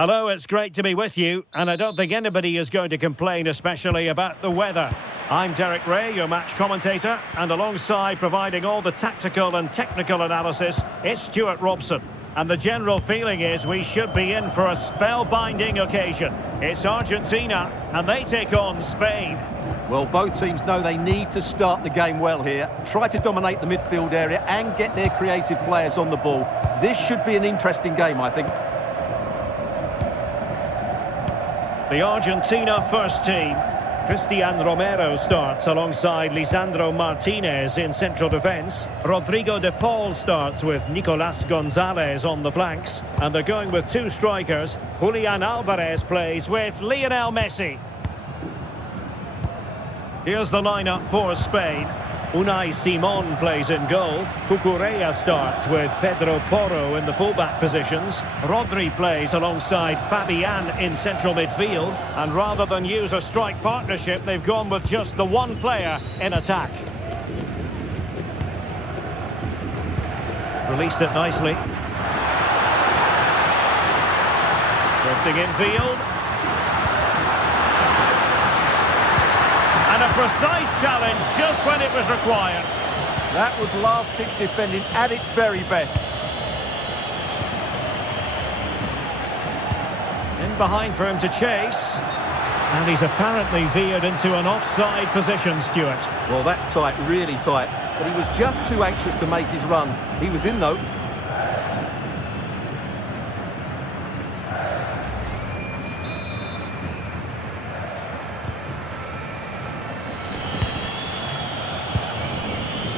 Hello, it's great to be with you, and I don't think anybody is going to complain, especially about the weather. I'm Derek Ray, your match commentator, and alongside providing all the tactical and technical analysis, it's Stuart Robson. And the general feeling is we should be in for a spellbinding occasion. It's Argentina, and they take on Spain. Well, both teams know they need to start the game well here, try to dominate the midfield area and get their creative players on the ball. This should be an interesting game, I think. The Argentina first team. Cristian Romero starts alongside Lisandro Martinez in central defence. Rodrigo de Paul starts with Nicolas Gonzalez on the flanks. And they're going with two strikers. Julian Alvarez plays with Lionel Messi. Here's the lineup for Spain. Unai Simon plays in goal. Cucurella starts with Pedro Porro in the fullback positions. Rodri plays alongside Fabian in central midfield. And rather than use a strike partnership, they've gone with just the one player in attack. Released it nicely. Drifting infield. And a precise challenge just when it was required. That was last-pitch defending at its very best. In behind for him to chase. And he's apparently veered into an offside position, Stuart. Well, that's tight, really tight. But he was just too anxious to make his run. He was in, though.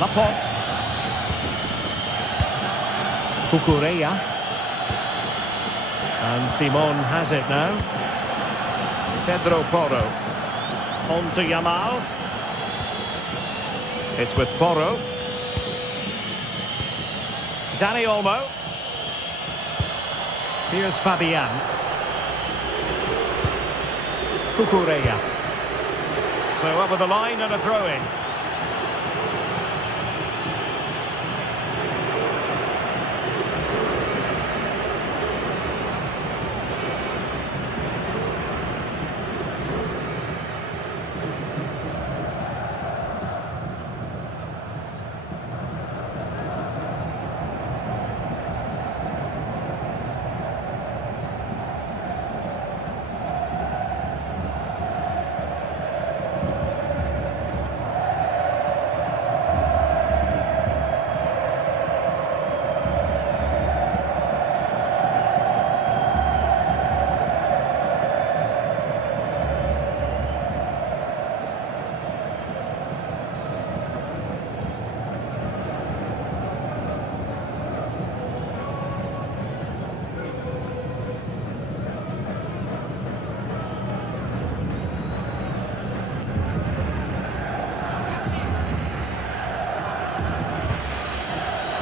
Laporte. Cucurella. And Simon has it now. Pedro Porro. On to Yamal. It's with Porro. Dani Olmo. Here's Fabian. Cucurella. So over the line and a throw-in.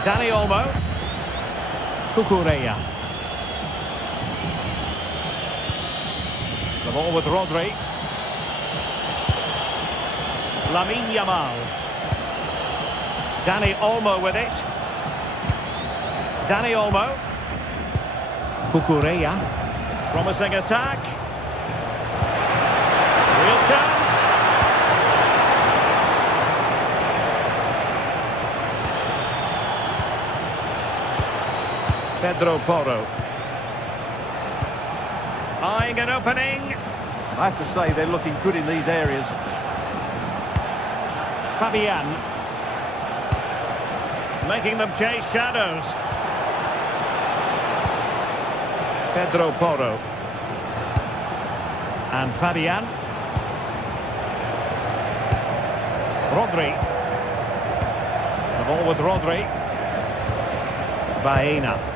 Dani Olmo. Cucurella. The ball with Rodri. Lamine Yamal. Dani Olmo with it. Dani Olmo. Cucurella. Promising attack. Real chance. Pedro Porro. Eyeing an opening. I have to say, they're looking good in these areas. Fabian. Making them chase shadows. Pedro Porro. And Fabian. Rodri. The ball with Rodri. Baena.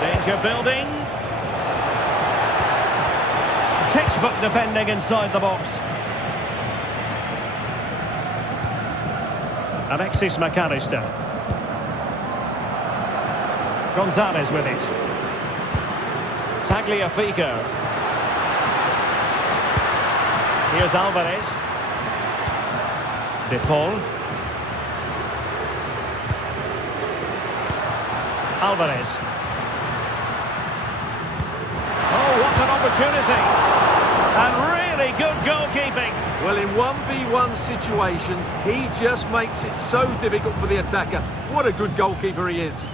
Danger building. Textbook defending inside the box. Alexis McAllister. Gonzalez with it. Tagliafico. Here's Alvarez. De Paul. Alvarez. Oh, what an opportunity. And really good goalkeeping. Well, in 1v1 situations, he just makes it so difficult for the attacker. What a good goalkeeper he is.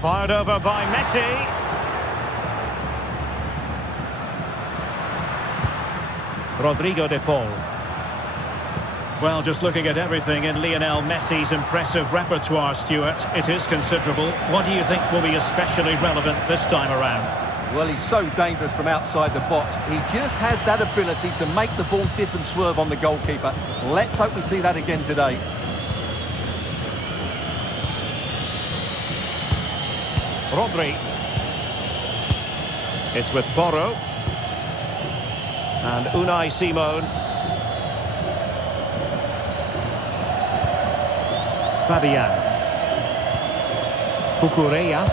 Fired over by Messi. Rodrigo de Paul. Well, just looking at everything in Lionel Messi's impressive repertoire, Stuart, it is considerable. What do you think will be especially relevant this time around? Well, he's so dangerous from outside the box. He just has that ability to make the ball dip and swerve on the goalkeeper. Let's hope we see that again today. Rodri. It's with Porro. And Unai Simon. Fabian. Cucurella.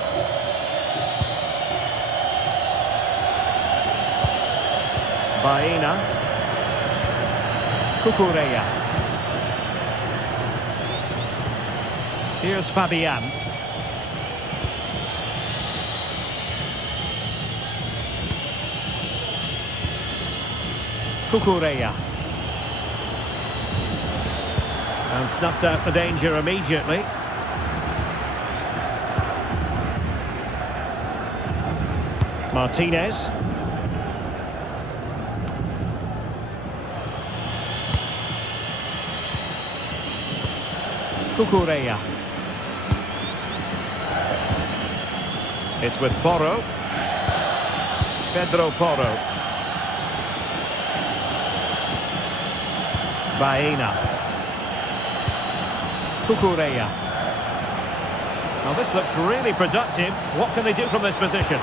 Baena. Cucurella. Here's Fabian. Cucurella. And snuffed out the danger immediately. Martinez. Cucurella. It's with Porro. Pedro Porro. Baena. Cucurella. Now this looks really productive. What can they do from this position?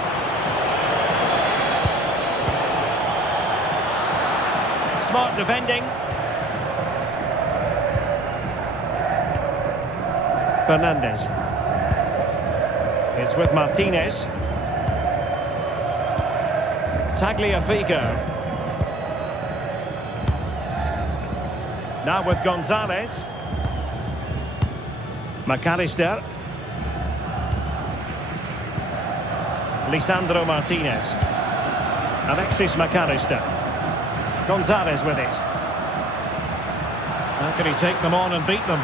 Smart defending. Fernandez. It's with Martinez. Tagliafico. Now with Gonzalez. McAllister. Lisandro Martinez. Alexis McAllister. Gonzalez with it. How can he take them on and beat them?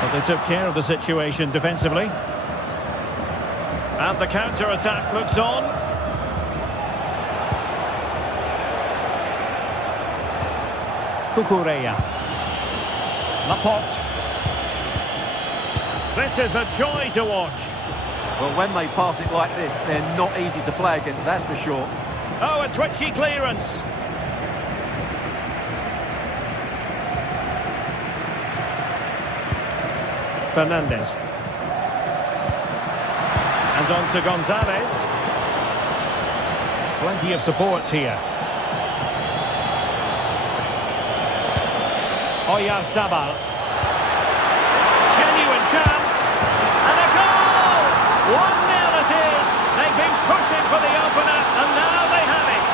But they took care of the situation defensively. And the counter-attack looks on. Cucurella. Laporte. This is a joy to watch. Well, when they pass it like this, they're not easy to play against, that's for sure. Oh, a twitchy clearance. Fernandez. And on to Gonzalez. Plenty of support here. Oyarzabal. Genuine chance. And a goal! 1-0 it is. They've been pushing for the opener, and now they have it.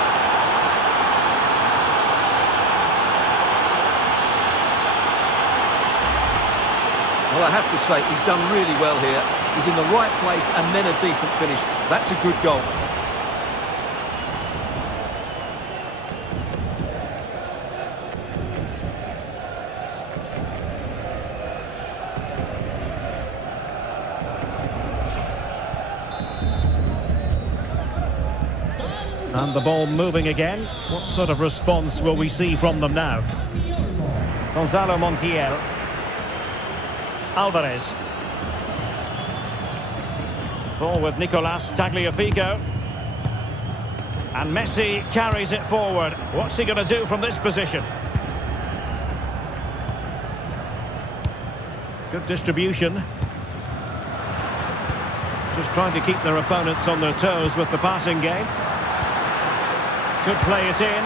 Well, I have to say, he's done really well here. He's in the right place and then a decent finish. That's a good goal. And the ball moving again. What sort of response will we see from them now? Gonzalo Montiel. Alvarez. Ball with Nicolas Tagliafico. And Messi carries it forward. What's he going to do from this position? Good distribution. Just trying to keep their opponents on their toes with the passing game. Could play it in.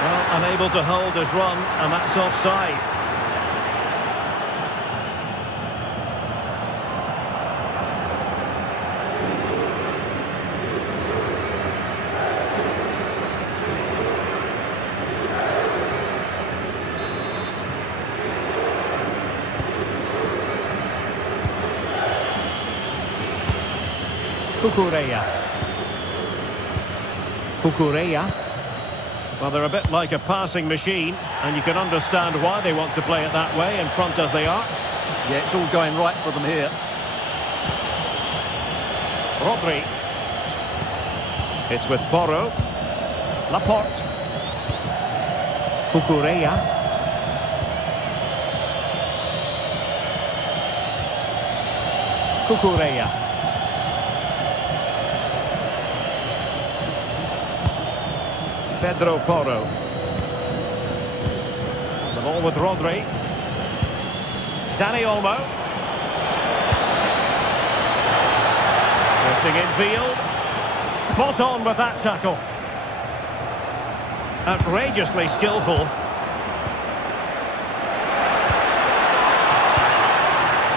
Well, unable to hold his run, and that's offside. Cucurella. Cucurella. Well, they're a bit like a passing machine, and you can understand why they want to play it that way, in front as they are. Yeah, it's all going right for them here. Rodri. It's with Porro. Laporte. Cucurella. Cucurella. Pedro Porro. The ball with Rodri. Dani Olmo. Drifting infield. Spot on with that tackle. Outrageously skillful.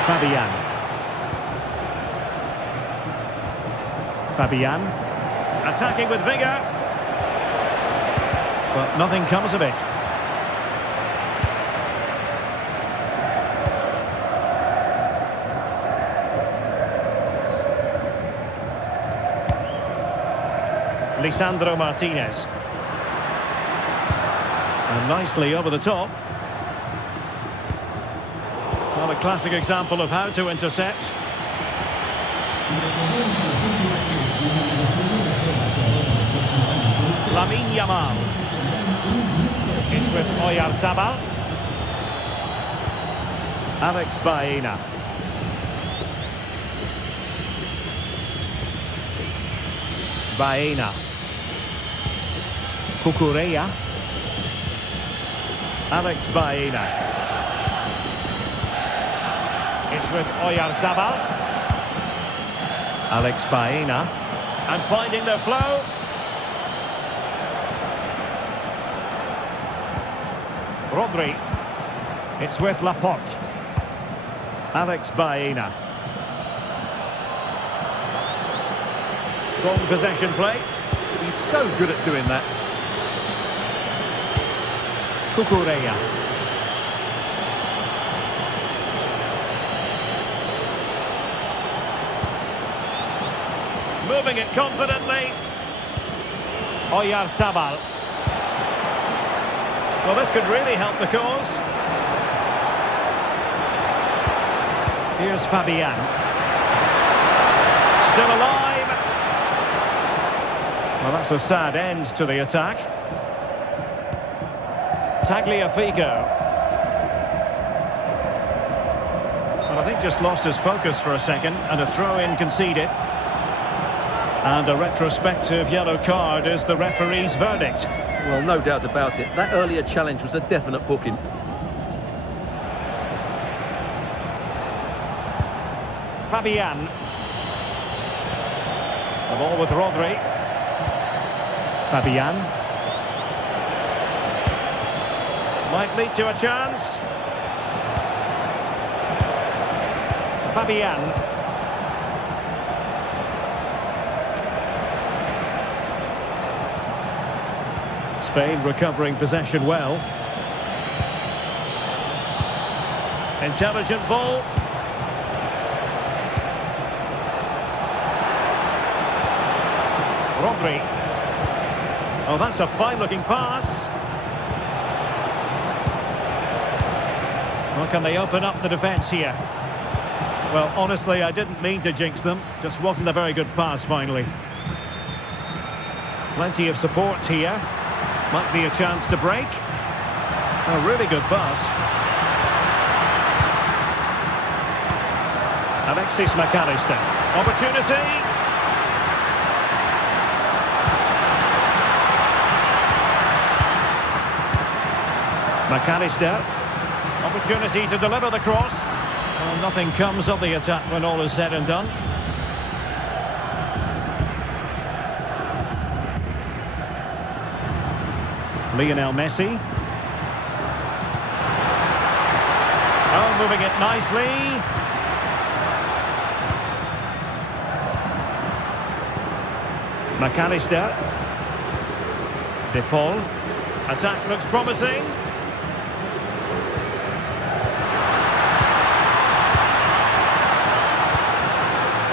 Fabian. Fabian. Attacking with vigour. But nothing comes of it. Lisandro Martinez. And nicely over the top. Well, a classic example of how to intercept. Lamine Yamal. It's with Oyarzabal. Alex Baena. Baena. Cucurella. Alex Baena. It's with Oyarzabal. Alex Baena. And finding the flow. Rodri. It's with Laporte. Alex Baena. Strong possession play. He's so good at doing that. Cucurella. Moving it confidently. Oyarzabal. Well, this could really help the cause. Here's Fabian. Still alive. Well, that's a sad end to the attack. Tagliafico. Well, I think just lost his focus for a second, and a throw-in conceded. And a retrospective yellow card is the referee's verdict. Well, no doubt about it. That earlier challenge was a definite booking. Fabian. The ball with Rodri. Fabian. Might lead to a chance. Fabian. Spain recovering possession well. Intelligent ball. Rodri. Oh, that's a fine-looking pass. Well, can they open up the defence here? Well, honestly, I didn't mean to jinx them. Just wasn't a very good pass, finally. Plenty of support here. Might be a chance to break. A really good pass. Alexis McAllister. Opportunity. McAllister. Opportunity to deliver the cross. Well, nothing comes of the attack when all is said and done. Lionel Messi. Oh, moving it nicely. McAllister. De Paul. Attack looks promising.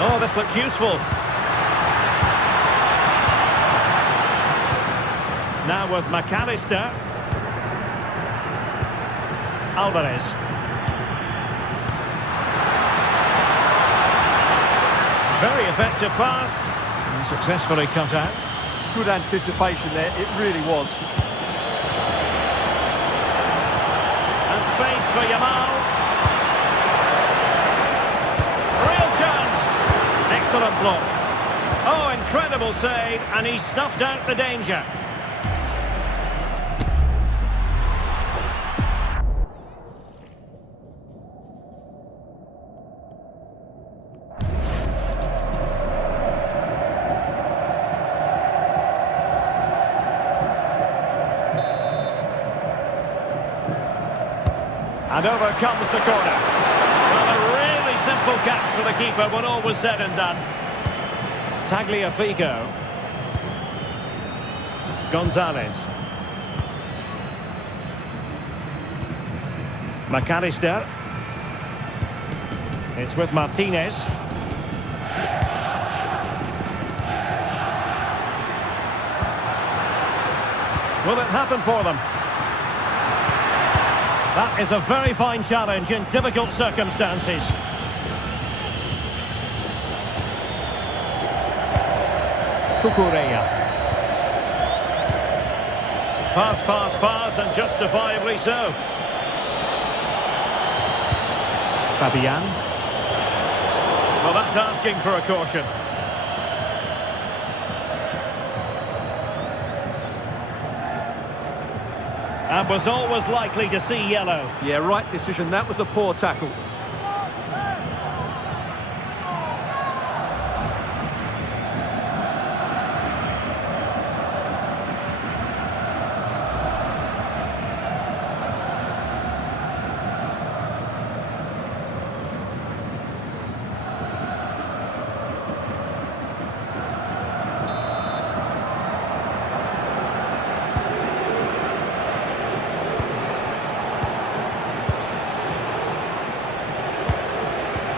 Oh, this looks useful. Now with McAllister. Alvarez. Very effective pass. And successfully cut out. Good anticipation there, it really was. And space for Yamal. Real chance. Excellent block. Oh, incredible save, and he snuffed out the danger. And over comes the corner. Well, a really simple catch for the keeper when all was said and done. Tagliafico. Gonzalez. McAllister. It's with Martinez. Will it happen for them? That is a very fine challenge in difficult circumstances. Cucurella. Pass, pass, pass, and justifiably so. Fabian. Well, that's asking for a caution. And was always likely to see yellow. Yeah, right decision. That was a poor tackle.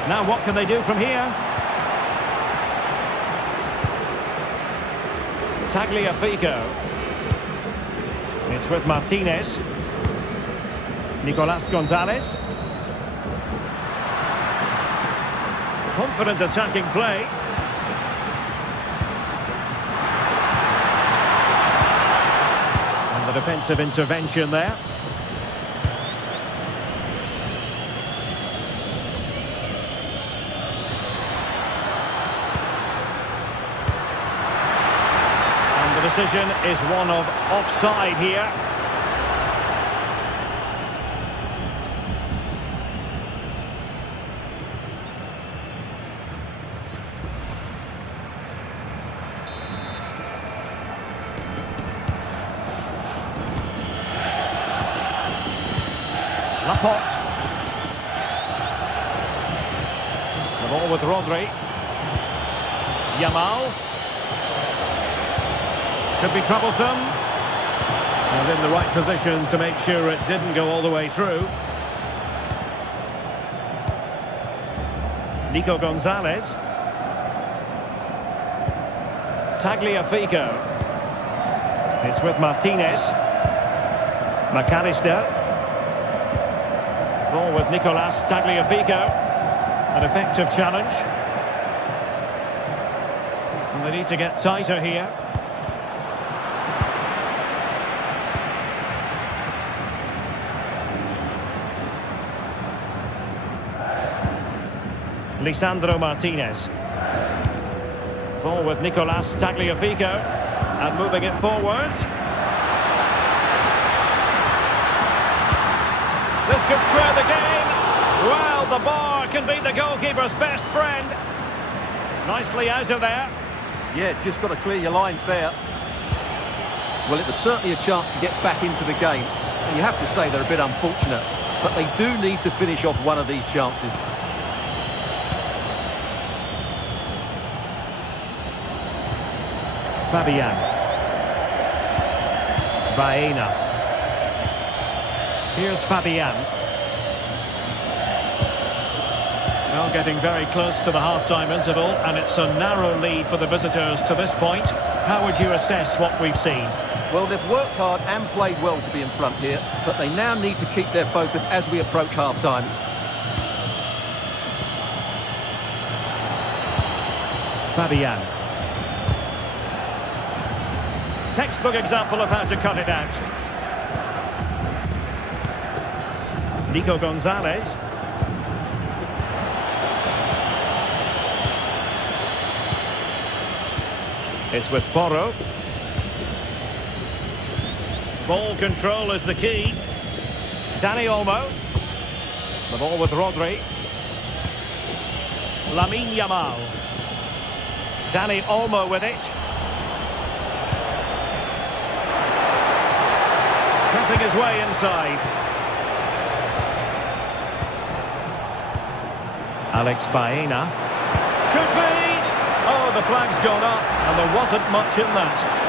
Now what can they do from here? Tagliafico. It's with Martinez. Nicolas Gonzalez. Confident attacking play. And the defensive intervention there. Decision is one of offside here. Laporte. The ball with Rodri. Yamal. Could be troublesome. And in the right position to make sure it didn't go all the way through. Nico Gonzalez. Tagliafico. It's with Martinez. McAllister. Ball with Nicolas Tagliafico. An effective challenge. And they need to get tighter here. Lisandro Martinez. Ball with Nicolas Tagliafico. And moving it forward. This could square the game. Well, the bar can be the goalkeeper's best friend. Nicely out of there. Yeah, just got to clear your lines there. Well, it was certainly a chance to get back into the game. And you have to say they're a bit unfortunate. But they do need to finish off one of these chances. Fabian. Baena. Here's Fabian. Well, getting very close to the half-time interval, and it's a narrow lead for the visitors to this point. How would you assess what we've seen? Well, they've worked hard and played well to be in front here, but they now need to keep their focus as we approach half-time. Fabian. Textbook example of how to cut it out. Nico Gonzalez. It's with Porro. Ball control is the key. Dani Olmo. The ball with Rodri. Lamine Yamal. Dani Olmo with it. Pressing his way inside. Alex Baena. Could be! Oh, the flag's gone up, and there wasn't much in that.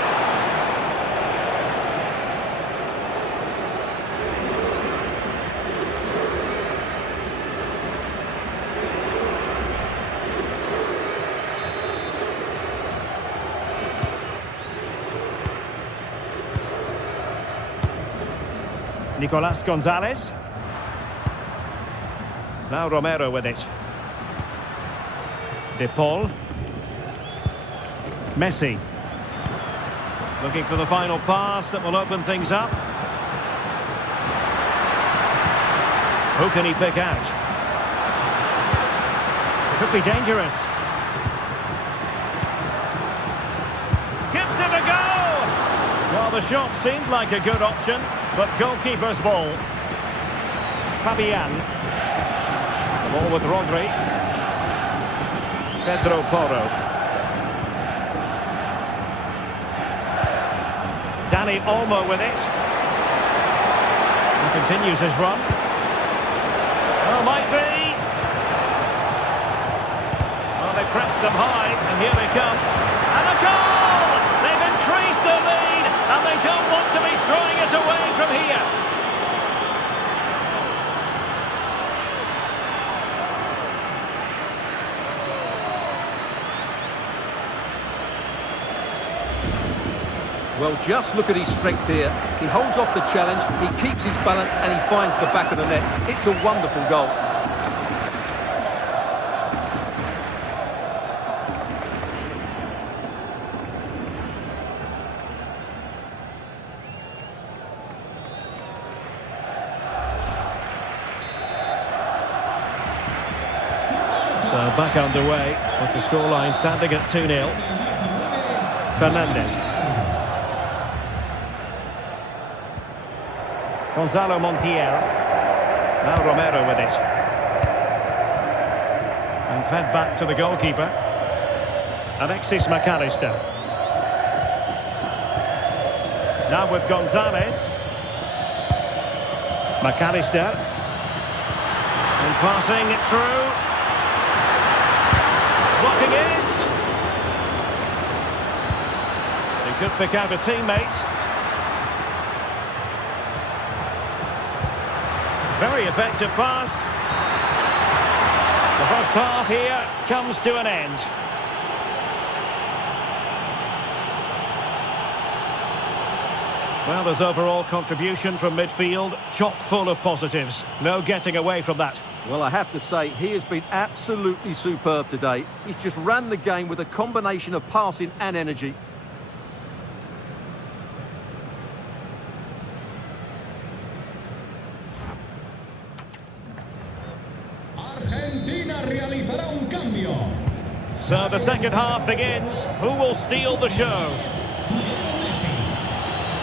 Nicolas Gonzalez. Now Romero with it. De Paul. Messi. Looking for the final pass that will open things up. Who can he pick out? Could be dangerous. Gives it a go! Well, the shot seemed like a good option, but goalkeeper's ball. Fabian. The ball with Rodri. Pedro Porro. Dani Olmo with it. He continues his run. Oh, might be. Oh, they pressed them high, and here they come. And a goal! They've increased the lead, and they don't want to be throwing it away from here. Well, just look at his strength here. He holds off the challenge, he keeps his balance, and he finds the back of the net. It's a wonderful goal. So back underway, with the scoreline standing at 2-0. Fernandes. Gonzalo Montiel. Now Romero with it. And fed back to the goalkeeper. Alexis McAllister. Now with Gonzalez. McAllister. And passing it through. Blocking it. He could pick out a teammate. Very effective pass. The first half here comes to an end. Well, there's overall contribution from midfield, chock full of positives. No getting away from that. Well, I have to say, he has been absolutely superb today. He's just ran the game with a combination of passing and energy. Argentina realizará un cambio. So the second half begins. Who will steal the show? Messi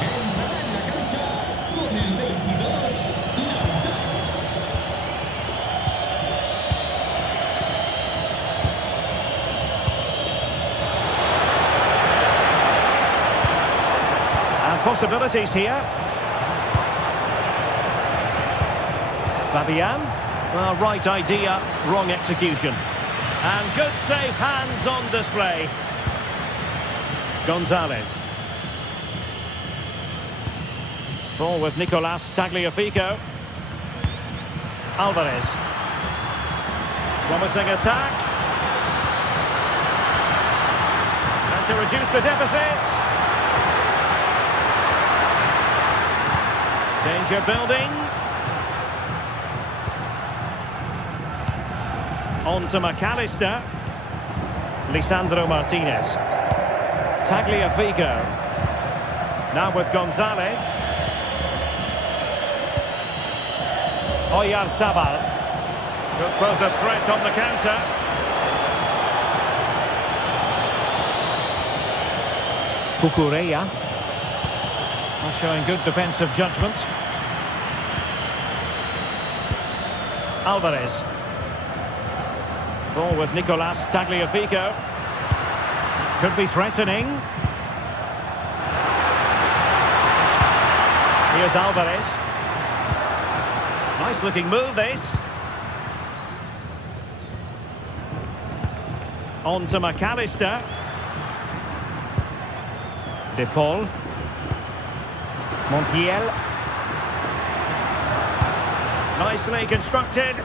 entrará en la cancha con el 22. And possibilities here. Fabian. Well, right idea, wrong execution. And good safe hands on display. Gonzalez. Ball with Nicolas Tagliafico. Alvarez. Promising attack. And to reduce the deficit. Danger building. On to McAllister. Lisandro Martinez. Tagliafico. Now with Gonzalez. Oyarzabal. Could pose a threat on the counter. Cucurella. Showing good defensive judgment. Alvarez. Ball with Nicolas Tagliafico. Could be threatening. Here's Alvarez. Nice looking move this. On to McAllister. De Paul. Montiel. Nicely constructed.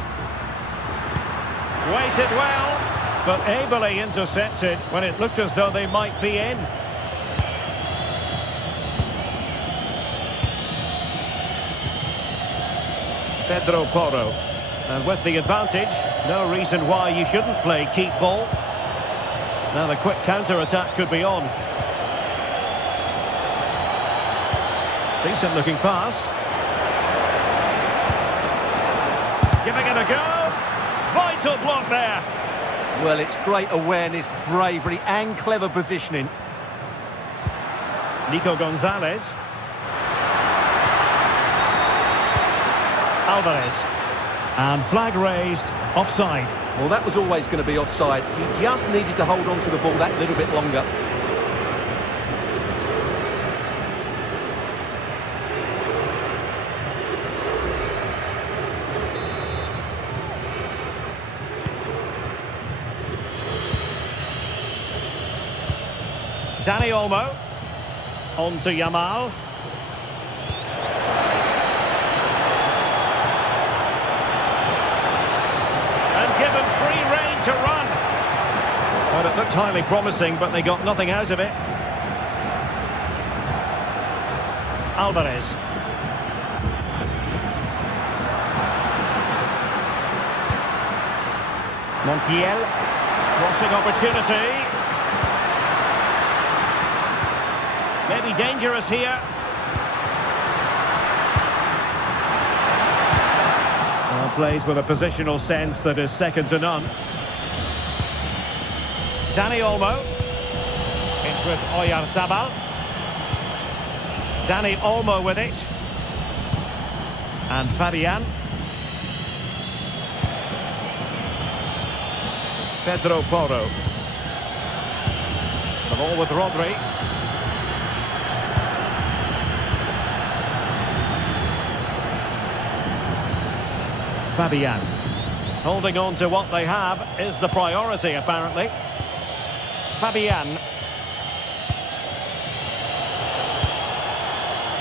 Waited well, but ably intercepted when it looked as though they might be in. Pedro Porro. And with the advantage, no reason why you shouldn't play keep ball. Now the quick counter-attack could be on. Decent looking pass. Giving it a go. Vital block there. Well, it's great awareness, bravery and clever positioning. Nico Gonzalez. Alvarez. And flag raised, offside. Well, that was always going to be offside. He just needed to hold on to the ball that little bit longer. Dani Olmo. On to Yamal. And given free rein to run. Well, it looked highly promising, but they got nothing out of it. Alvarez. Montiel. Crossing opportunity. Maybe dangerous here. Well, plays with a positional sense that is second to none. Dani Olmo. It's with Oyarzabal. Dani Olmo with it. And Fabian. Pedro Porro. The ball with Rodri. Fabian. Holding on to what they have is the priority, apparently. Fabian.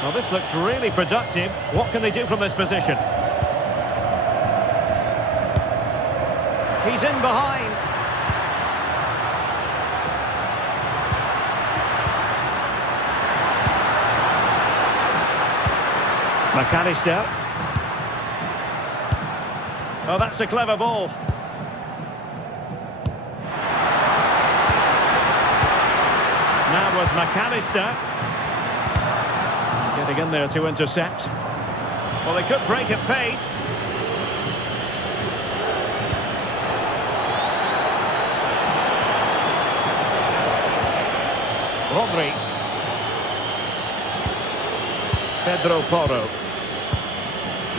Well, this looks really productive. What can they do from this position? He's in behind. McAllister. Oh, that's a clever ball. Now with McAllister. Getting in there to intercept. Well, they could break at pace. Rodri. Pedro Porro.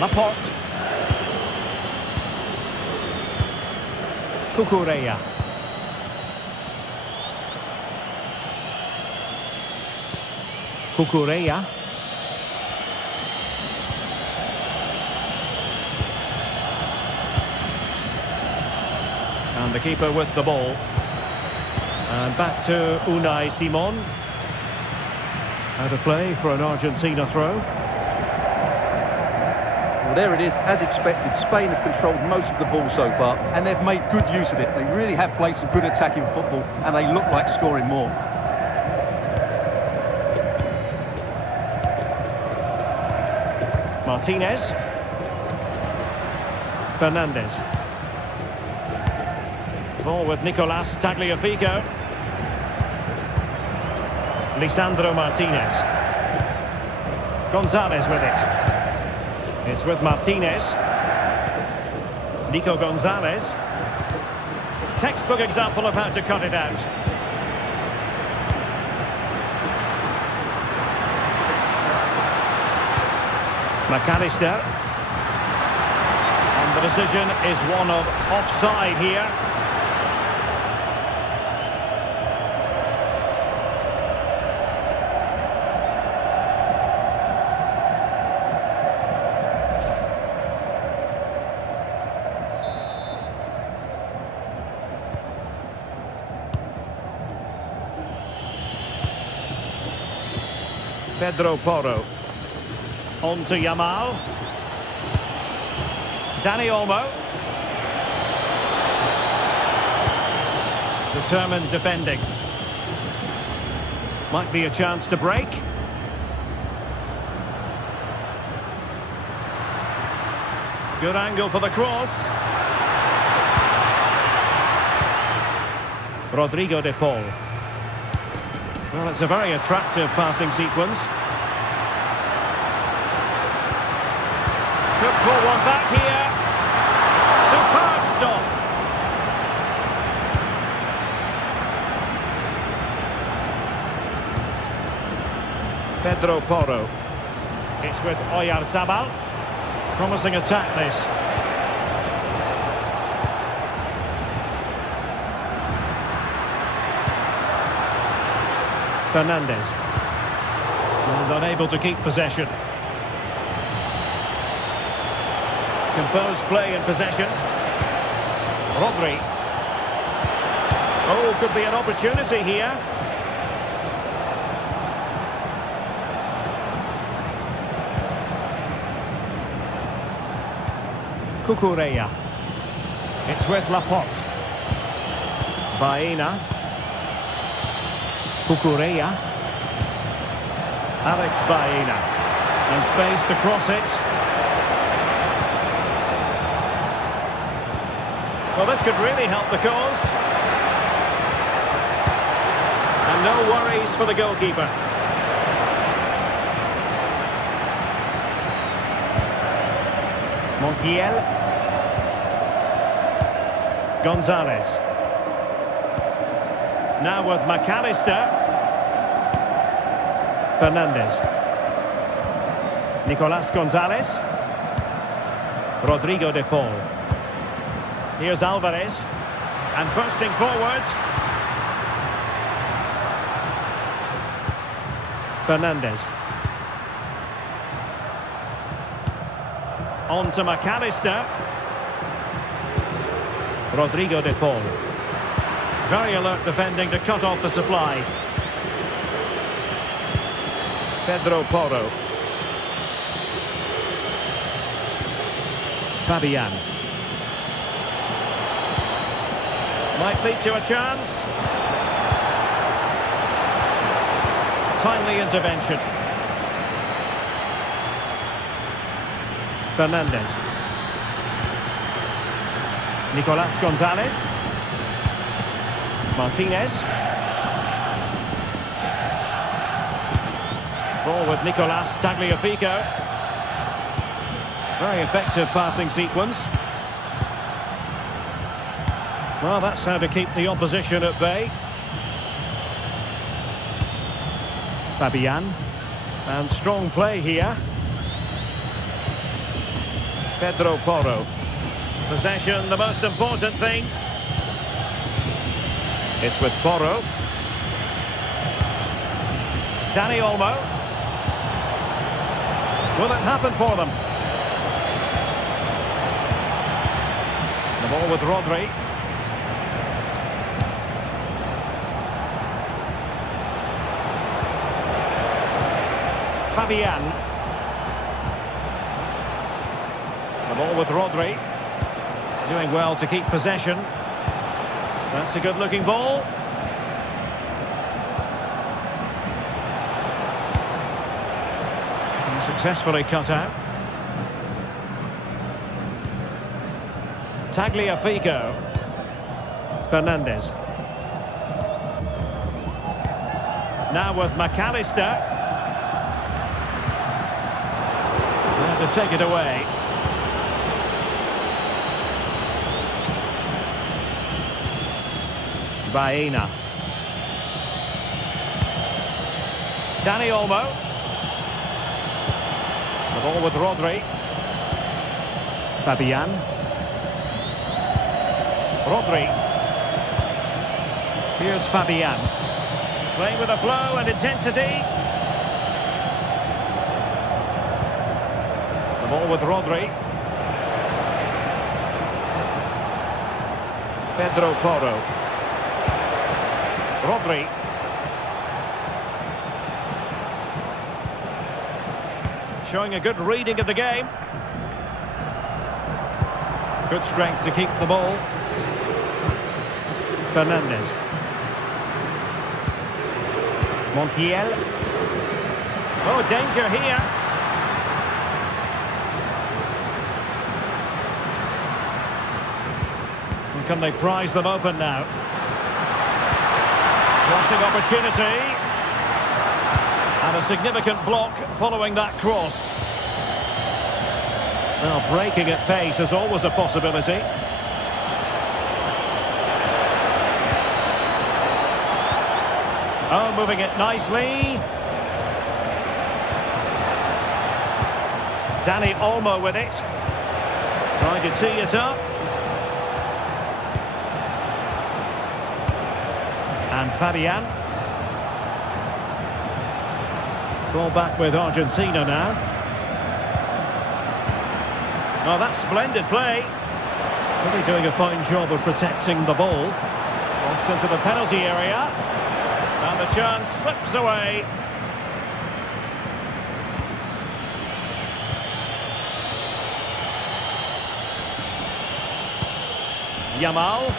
Laporte. Cucurella. Cucurella. And the keeper with the ball. And back to Unai Simon. Out of play for an Argentina throw. Well, there it is, as expected. Spain have controlled most of the ball so far, and they've made good use of it. They really have played some good attacking football, and they look like scoring more. Martinez. Fernandez. Ball with Nicolas Tagliafico. Lisandro Martinez. Gonzalez with it. It's with Martinez. Nico Gonzalez. Textbook example of how to cut it out. McAllister. And the decision is one of offside here. Pedro Porro. On to Yamal. Dani Olmo. Determined defending. Might be a chance to break. Good angle for the cross. Rodrigo de Paul. Well, it's a very attractive passing sequence. Could pull one back here. Superb stop. Pedro Porro. It's with Oyarzabal. Promising attack this. Fernandez. And unable to keep possession. Composed play in possession. Rodri. Oh, could be an opportunity here. Cucurella. It's with Laporte. Baena. Cucurella. Alex Baena. And space to cross it. Well, this could really help the cause. And no worries for the goalkeeper. Montiel. Gonzalez. Now with McAllister. Fernandez. Nicolas Gonzalez. Rodrigo de Paul. Here's Alvarez. And bursting forward. Fernandez. On to McAllister. Rodrigo de Paul. Very alert defending to cut off the supply. Pedro Porro. Fabian. Might lead to a chance. Timely intervention. Fernandez. Nicolas Gonzalez. Martinez. Ball with Nicolas Tagliafico. Very effective passing sequence. Well, that's how to keep the opposition at bay. Fabian. And strong play here. Pedro Porro. Possession, the most important thing. It's with Porro. Dani Olmo. Will it happen for them? The ball with Rodri. Fabian. The ball with Rodri. Doing well to keep possession. That's a good-looking ball. And successfully cut out. Tagliafico. Fernandez. Now with McAllister. Now to take it away. Baena. Dani Olmo. The ball with Rodri. Fabian. Rodri. Here's Fabian. Playing with a flow and intensity. The ball with Rodri. Pedro Porro. Rodri. Showing a good reading of the game. Good strength to keep the ball. Fernandez. Montiel. Oh, danger here. And can they prize them open now? Crossing opportunity. And a significant block following that cross. Well, breaking at pace is always a possibility. Oh, moving it nicely. Dani Olmo with it. Trying to tee it up. And Fabian. Ball back with Argentina now. Oh, that's splendid play. Really doing a fine job of protecting the ball. Crossed into the penalty area. And the chance slips away. Yamal.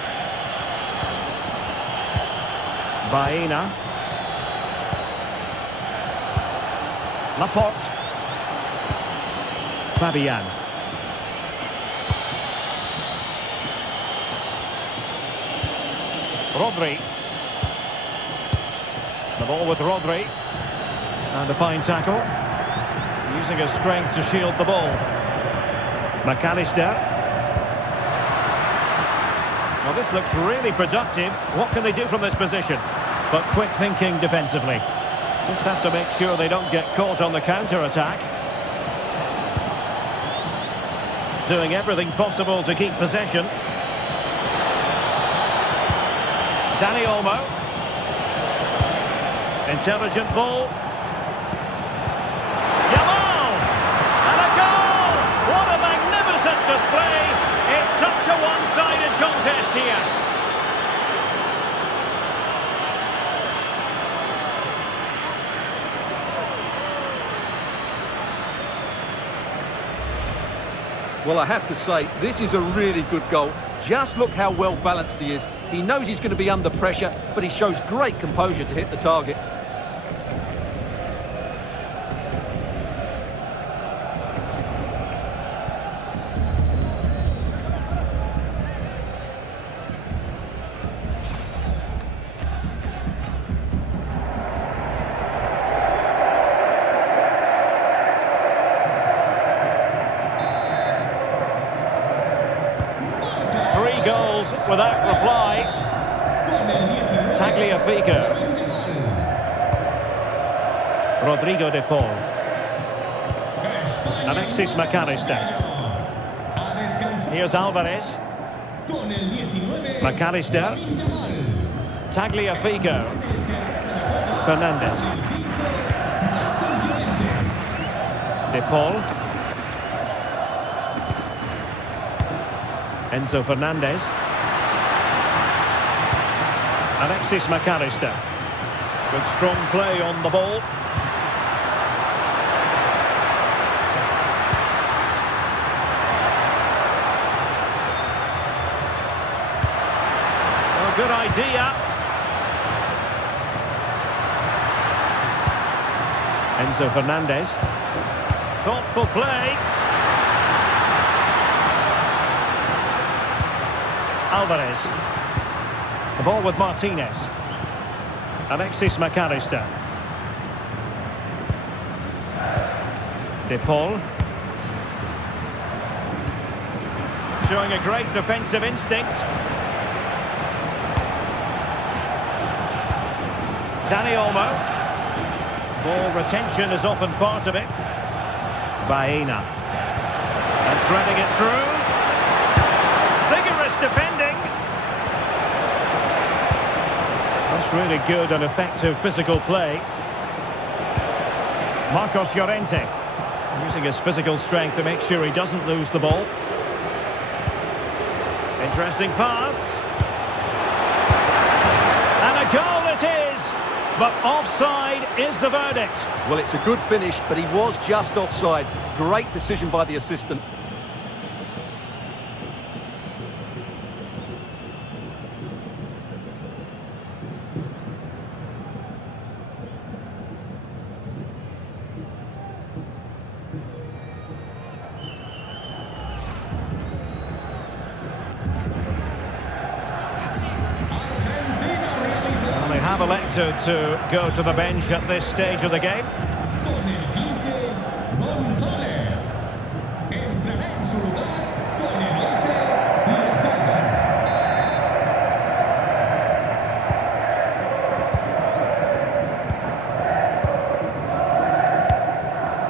Baena. Laporte. Fabian. Rodri. The ball with Rodri. And a fine tackle. Using his strength to shield the ball. McAllister. Well, this looks really productive. What can they do from this position? But quick thinking defensively. Just have to make sure they don't get caught on the counter-attack. Doing everything possible to keep possession. Dani Olmo. Intelligent ball. Yamal! And a goal! What a magnificent display! It's such a one-sided contest here. Well, I have to say, this is a really good goal. Just look how well balanced he is. He knows he's going to be under pressure, but he shows great composure to hit the target. Goals without reply. Tagliafico. Rodrigo de Paul. Alexis McAllister. Here's Alvarez. McAllister. Tagliafico. Fernandez. De Paul. Enzo Fernandez. Alexis McAllister. Good strong play on the ball. Oh, good idea. Enzo Fernandez. Thoughtful play. Alvarez. The ball with Martinez. Alexis McAllister. De Paul. Showing a great defensive instinct. Dani Olmo. Ball retention is often part of it. Baena. And threading it through. Vigorous defending. That's really good and effective physical play. Marcos Llorente. Using his physical strength to make sure he doesn't lose the ball. Interesting pass. And a goal it is. But offside is the verdict. Well, it's a good finish, but he was just offside. Great decision by the assistant. They have elected to go to the bench at this stage of the game. Con el 15, González. Entrará en su lugar con el 11, Lorenzo.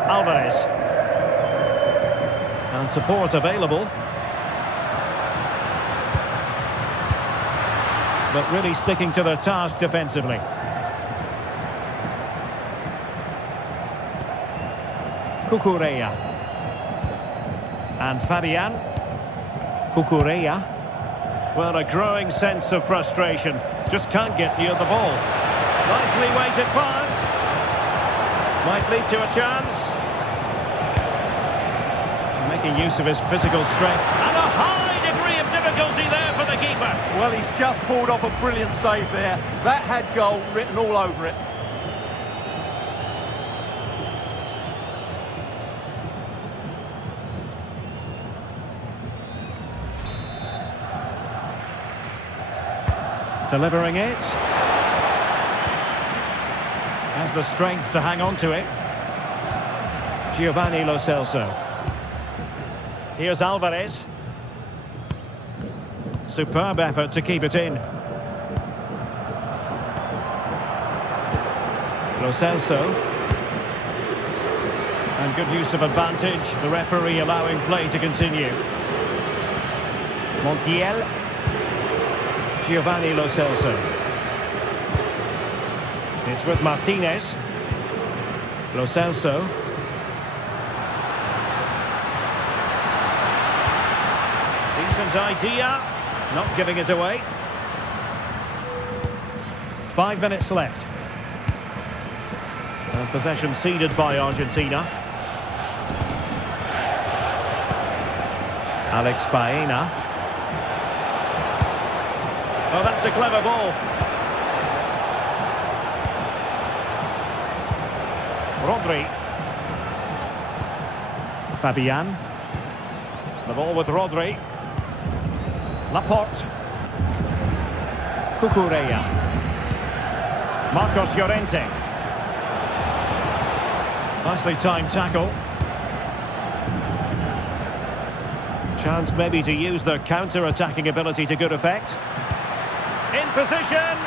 Alvarez. And support available. But really sticking to their task defensively. Cucurella. And Fabian. Cucurella. Well, a growing sense of frustration. Just can't get near the ball. Nicely weighted pass. Might lead to a chance. Making use of his physical strength. And a high degree of difficulty there for the keeper. Well, he's just pulled off a brilliant save there. That had goal written all over it. Delivering it. Has the strength to hang on to it. Giovanni Lo Celso. Here's Alvarez. Superb effort to keep it in. Lo Celso. And good use of advantage. The referee allowing play to continue. Montiel. Giovanni Lo Celso. It's with Martinez. Lo Celso. Decent idea. Not giving it away. 5 minutes left. And possession ceded by Argentina. Alex Baena. Oh, that's a clever ball. Rodri. Fabian. The ball with Rodri. Laporte. Cucurella. Marcos Llorente. Nicely timed tackle. Chance maybe to use their counter-attacking ability to good effect. In position.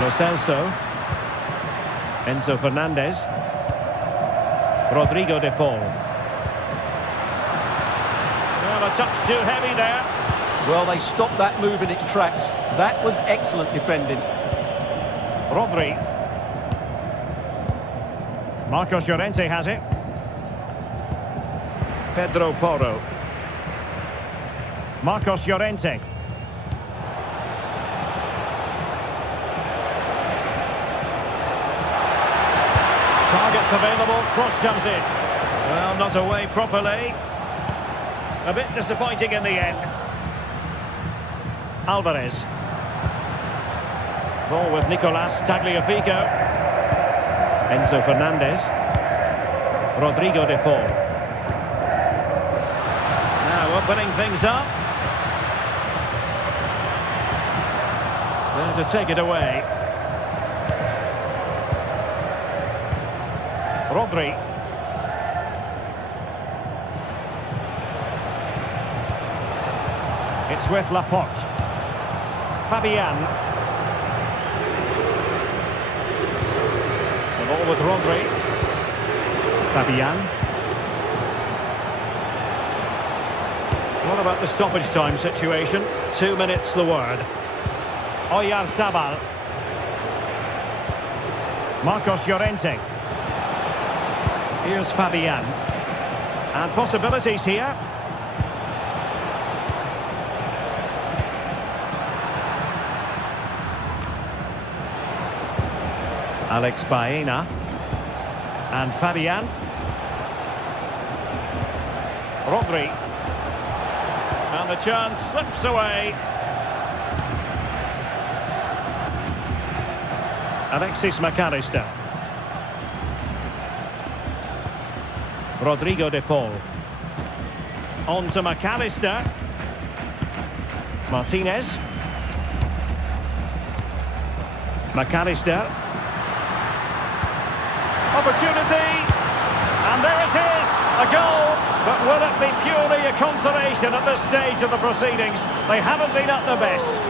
Lo Celso. Enzo Fernandez. Rodrigo de Paul. Well, a touch too heavy there. Well, they stopped that move in its tracks. That was excellent defending. Rodri. Marcos Llorente has it. Pedro Porro. Marcos Llorente. Targets available, cross comes in. Well, not away properly. A bit disappointing in the end. Alvarez. Ball with Nicolas Tagliafico. Enzo Fernandez. Rodrigo de Paul. Opening things up. There to take it away. Rodri. It's with Laporte. Fabian. The ball with Rodri. Fabian. What about the stoppage time situation? 2 minutes the word. Oyarzabal. Marcos Llorente. Here's Fabian. And possibilities here. Alex Baena. And Fabian. Rodri. And the chance slips away. Alexis McAllister. Rodrigo de Paul. On to McAllister. Martinez. McAllister. Opportunity. And there it is. A goal. But will it be purely a consolation at this stage of the proceedings? They haven't been at their best.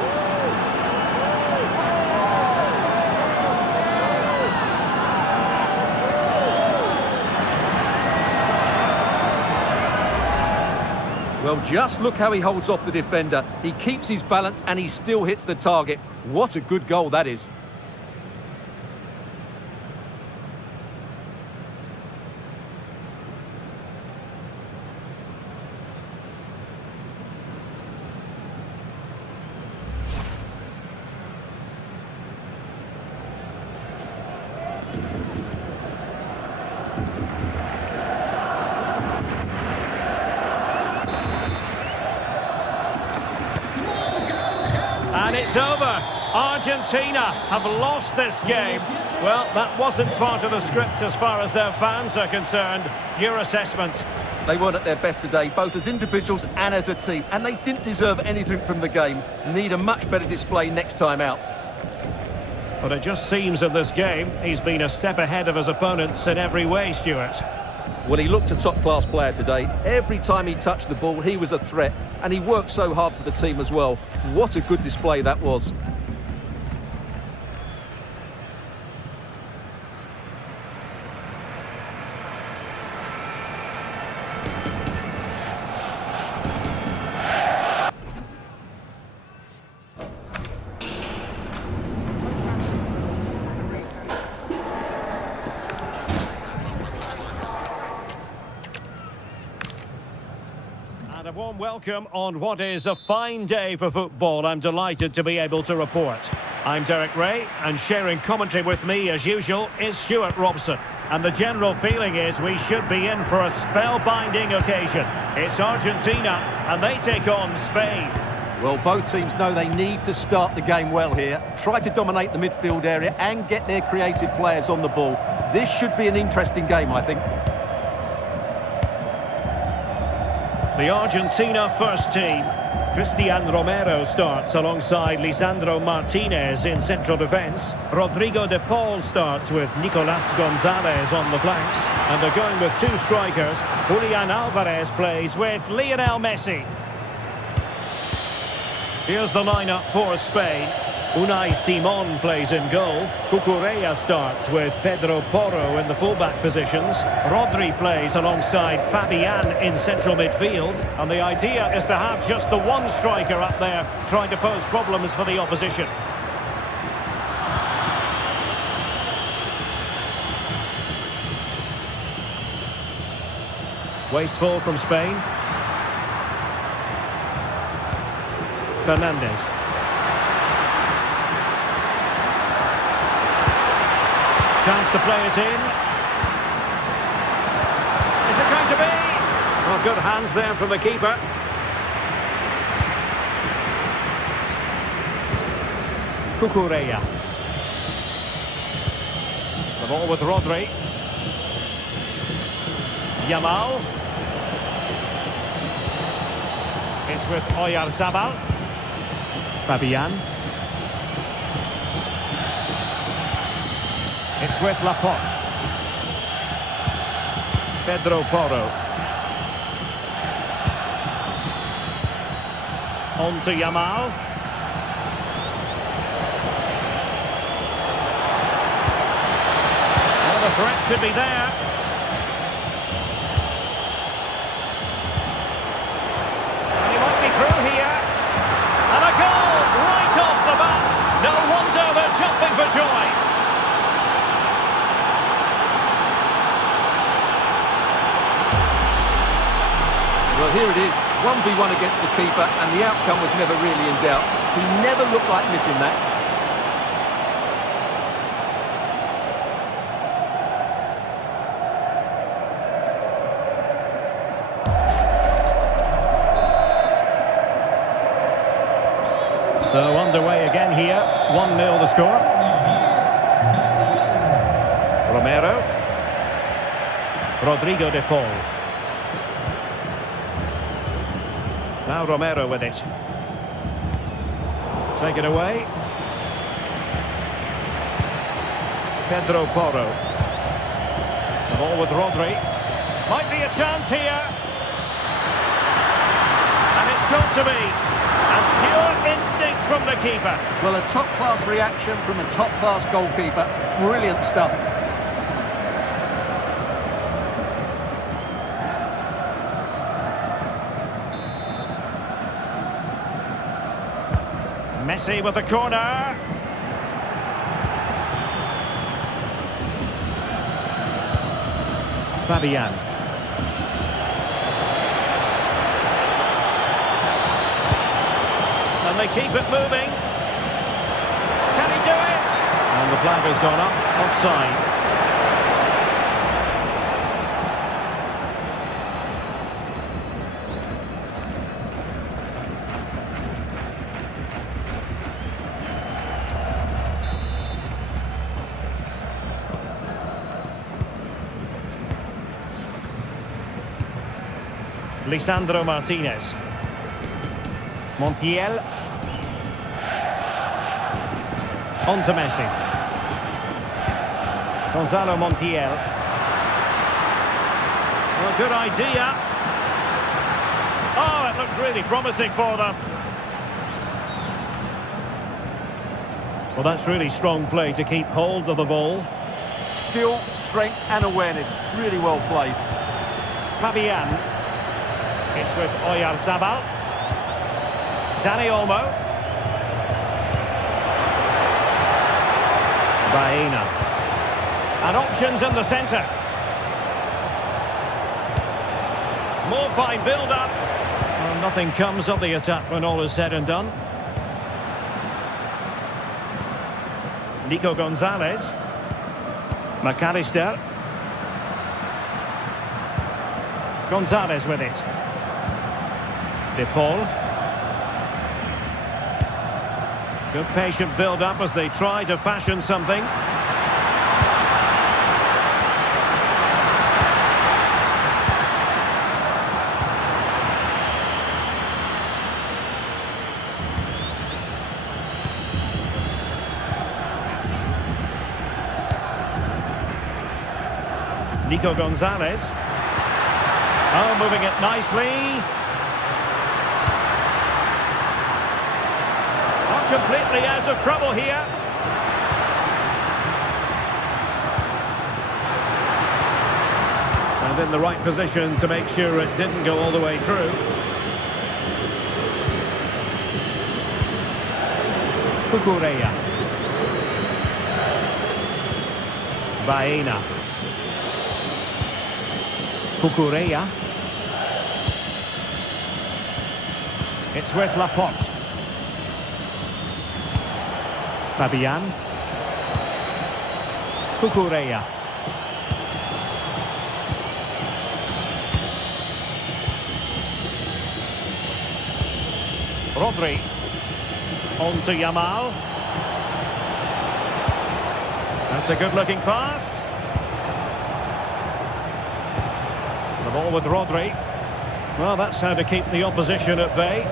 Well, just look how he holds off the defender. He keeps his balance and he still hits the target. What a good goal that is. And it's over. Argentina have lost this game. Well, that wasn't part of the script as far as their fans are concerned. Your assessment? They weren't at their best today, both as individuals and as a team, and they didn't deserve anything from the game. Need a much better display next time out. But it just seems in this game he's been a step ahead of his opponents in every way, Stuart. Well, he looked a top-class player today. Every time he touched the ball, he was a threat, and he worked so hard for the team as well. What a good display that was. And a warm welcome on what is a fine day for football. I'm delighted to be able to report. I'm Derek Ray, and sharing commentary with me as usual is Stuart Robson. And the general feeling is we should be in for a spellbinding occasion. It's Argentina, and they take on Spain. Well, both teams know they need to start the game well here. Try to dominate the midfield area and get their creative players on the ball. This should be an interesting game, I think. The Argentina first team. Cristian Romero starts alongside Lisandro Martinez in central defence. Rodrigo de Paul starts with Nicolas Gonzalez on the flanks. And they're going with two strikers. Julian Alvarez plays with Lionel Messi. Here's the lineup for Spain. Unai Simon plays in goal. Cucurella starts with Pedro Porro in the fullback positions. Rodri plays alongside Fabian in central midfield. And the idea is to have just the one striker up there trying to pose problems for the opposition. Wasteful from Spain. Fernandez. Chance to play it in. Is it going to be? Well, good hands there from the keeper. Cucurella. The ball with Rodri. Yamal. It's with Oyarzabal. Fabian. It's with Laporte. Pedro Porro. On to Yamal. Well, the threat could be there. And he might be through here. And a goal right off the bat. No wonder they're jumping for joy. Well, here it is, 1v1 against the keeper, and the outcome was never really in doubt. He never looked like missing that. So underway again here, 1-0 the score. Romero. Rodrigo de Paul. Now Romero with it. Take it away. Pedro Porro. The ball with Rodri. Might be a chance here. And it's got to be. And pure instinct from the keeper. Well, a top-class reaction from a top-class goalkeeper. Brilliant stuff. Messi with the corner. Fabian. And they keep it moving. Can he do it? And the flag has gone up. Offside. Lisandro Martinez. Montiel. On to Messi. Gonzalo Montiel. Well, good idea. Oh, it looked really promising for them. Well, that's really strong play to keep hold of the ball. Skill, strength and awareness. Really well played. Fabian. It's with Oyarzabal. Dani Olmo. Baena. And options in the centre. More fine build-up. Well, nothing comes of the attack when all is said and done. Nico Gonzalez. McAllister. Gonzalez with it. De Paul. Good patient build-up as they try to fashion something. Nico Gonzalez. Oh, moving it nicely. Completely out of trouble here. And in the right position to make sure it didn't go all the way through. Cucurella. Baena. Cucurella. It's with Laporte. Fabian. Cucurella. Rodri. On to Yamal. That's a good-looking pass. The ball with Rodri. Well, that's how to keep the opposition at bay.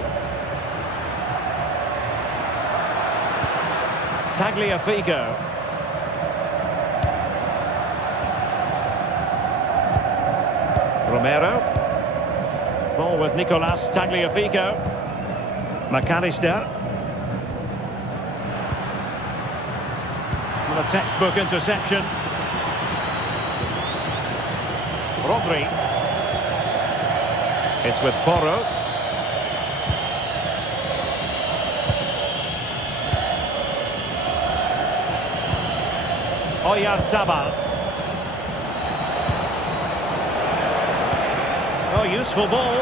Tagliafico. Romero. Ball with Nicolas Tagliafico. McAllister. Well, a textbook interception. Rodri. It's with Porro. Oyarzabal. Oh, useful ball.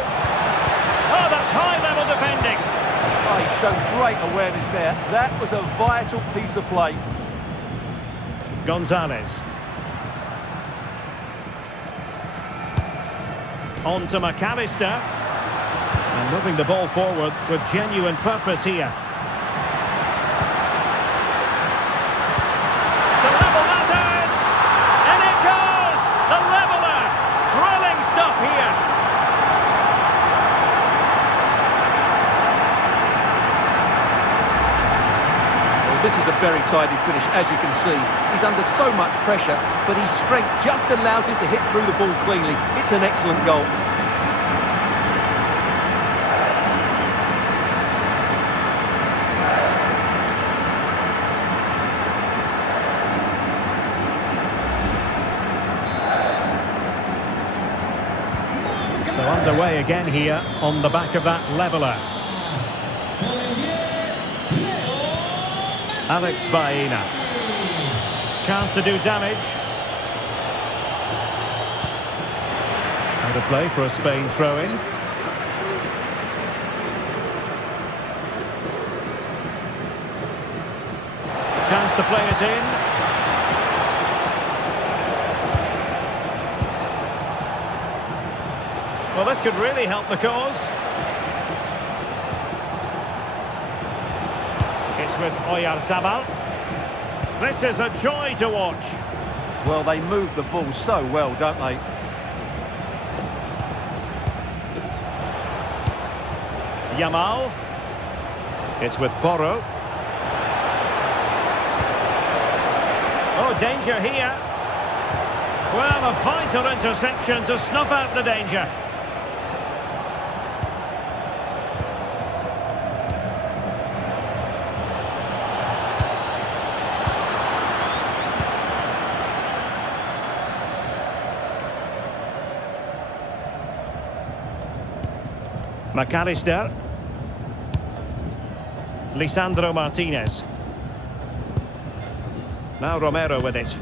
Oh, that's high-level defending. Oh, he showed great awareness there. That was a vital piece of play. Gonzalez. On to McAllister. And moving the ball forward with genuine purpose here. To level matters! And it goes! The leveller! Thrilling stuff here. Well, this is a very tidy finish, as you can see. He's under so much pressure, but his strength just allows him to hit through the ball cleanly. It's an excellent goal. So underway again here on the back of that leveller. Alex Baena. Chance to do damage. Out of play for a Spain throw-in. Chance to play it in. Well, this could really help the cause. It's with Oyarzabal. This is a joy to watch. Well, they move the ball so well, don't they? Yamal. It's with Porro. Oh, danger here. Well, a vital interception to snuff out the danger. McAllister. Lisandro Martinez. Now Romero with it.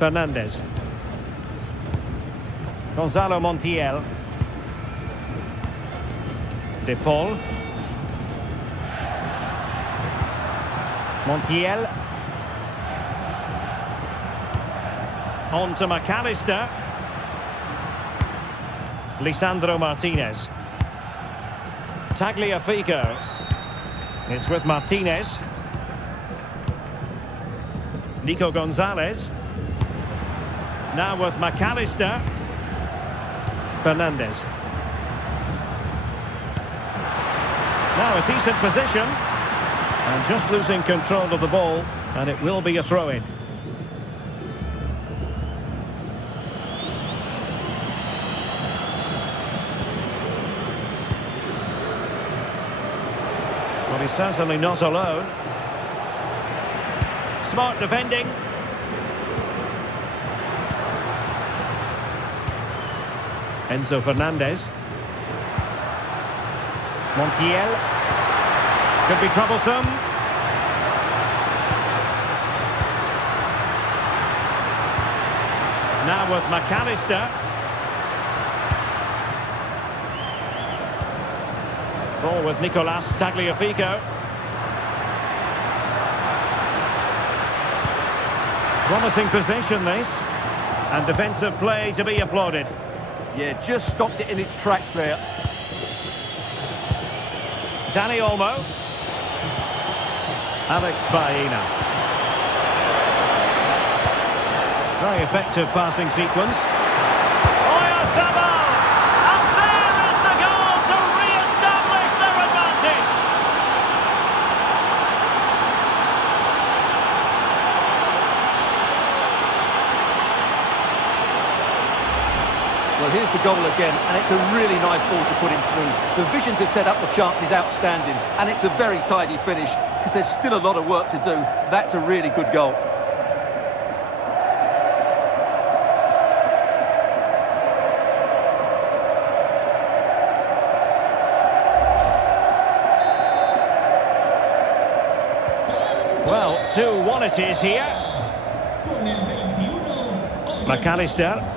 Fernandez. Gonzalo Montiel. De Paul. Montiel. On to McAllister. Lisandro Martinez. Tagliafico. It's with Martinez. Nico Gonzalez. Now with McAllister. Fernandez. Now a decent position. And just losing control of the ball. And it will be a throw-in. Well, he's certainly not alone. Smart defending. Enzo Fernandez. Montiel. Could be troublesome. Now with McAllister. Ball with Nicolas Tagliafico. Promising possession this. And defensive play to be applauded. Yeah, just stopped it in its tracks there. Dani Olmo. Alex Baena. Very effective passing sequence. Oyarzabal! Well, here's the goal again, and it's a really nice ball to put him through. The vision to set up the chance is outstanding, and it's a very tidy finish, because there's still a lot of work to do. That's a really good goal. Well, 2-1 it is here. Con el 21, McAllister.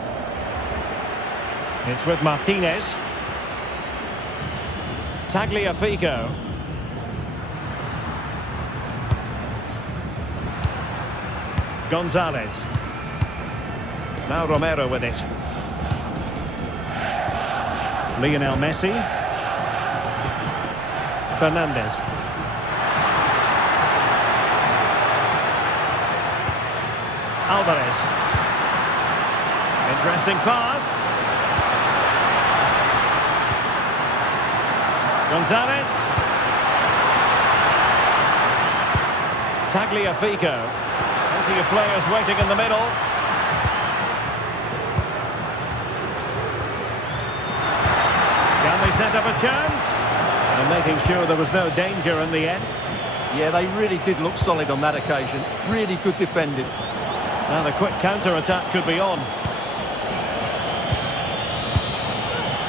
It's with Martinez. Tagliafico. Gonzalez. Now Romero with it. Lionel Messi. Fernandez. Alvarez. Interesting pass. Gonzalez. Tagliafico. Plenty of players waiting in the middle. Can they set up a chance? And making sure there was no danger in the end. Yeah, they really did look solid on that occasion. Really good defending. Now the quick counter-attack could be on.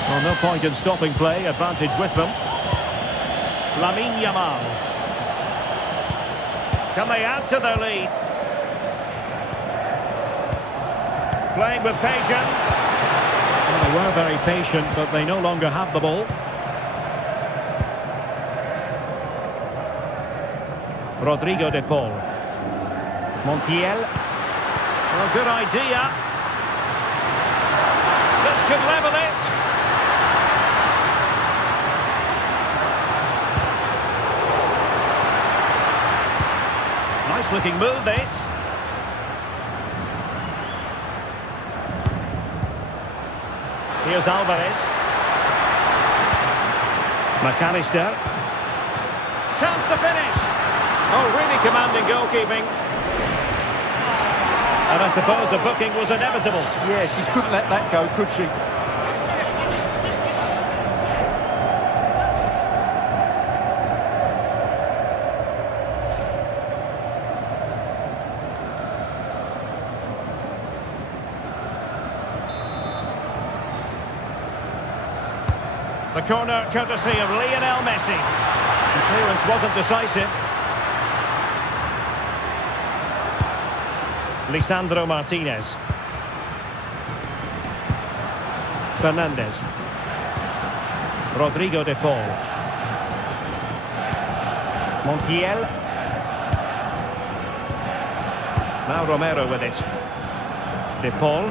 Well, no point in stopping play. Advantage with them. Lamine Yamal. Can they add to their lead? Playing with patience. Well, they were very patient, but they no longer have the ball. Rodrigo de Paul. Montiel. Well, good idea. This could level it. Nice looking move, this. Here's Alvarez. McAllister. Chance to finish. Oh, really commanding goalkeeping. And I suppose a booking was inevitable. Yeah, she couldn't let that go, could she? The corner courtesy of Lionel Messi. The clearance wasn't decisive. Lisandro Martinez. Fernandez. Rodrigo de Paul. Montiel. Now Romero with it. De Paul.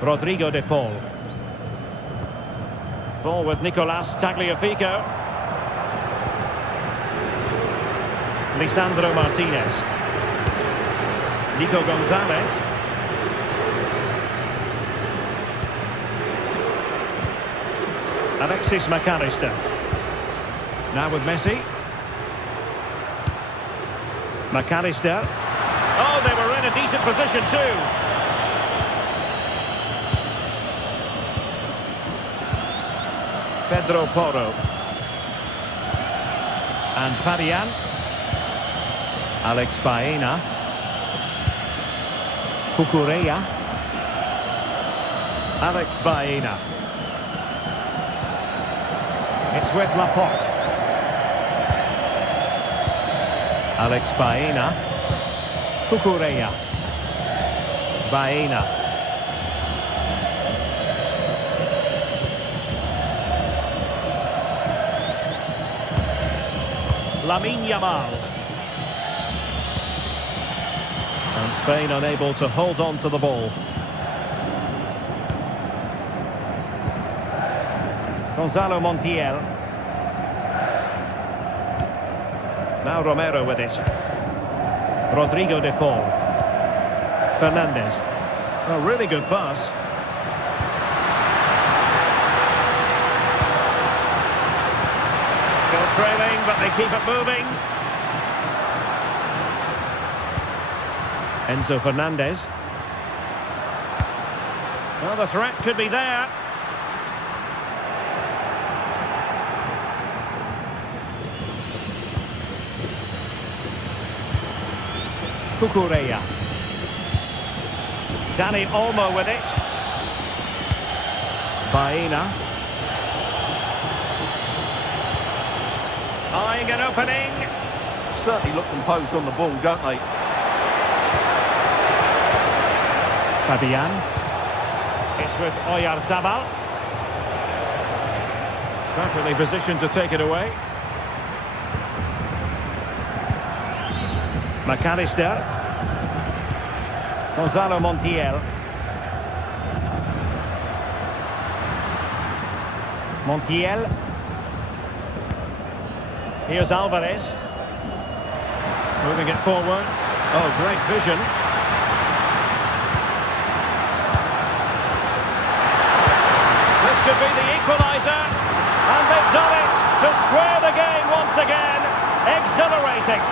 Rodrigo de Paul. Ball with Nicolas Tagliafico. Lisandro Martinez. Nico Gonzalez. Alexis McAllister. Now with Messi. McAllister. Oh, they were in a decent position too. Pedro Porro. And Fabian. Alex Baena. Cucurella. Alex Baena. It's with Laporte. Alex Baena. Cucurella. Baena. Lamine Yamal. And Spain unable to hold on to the ball. Gonzalo Montiel. Now Romero with it. Rodrigo de Paul. Fernandez. A really good pass. Still trailing, but they keep it moving. Enzo Fernandez. Well, the threat could be there. Cucurella. Dani Olmo with it. Baena. Eyeing an opening. Certainly look composed on the ball, don't they? Fabian. It's with Oyarzabal. Perfectly positioned to take it away. McAllister. Gonzalo Montiel. Montiel. Here's Alvarez. Moving it forward. Oh, great vision. This could be the equaliser. And they've done it to square the game once again. Exhilarating.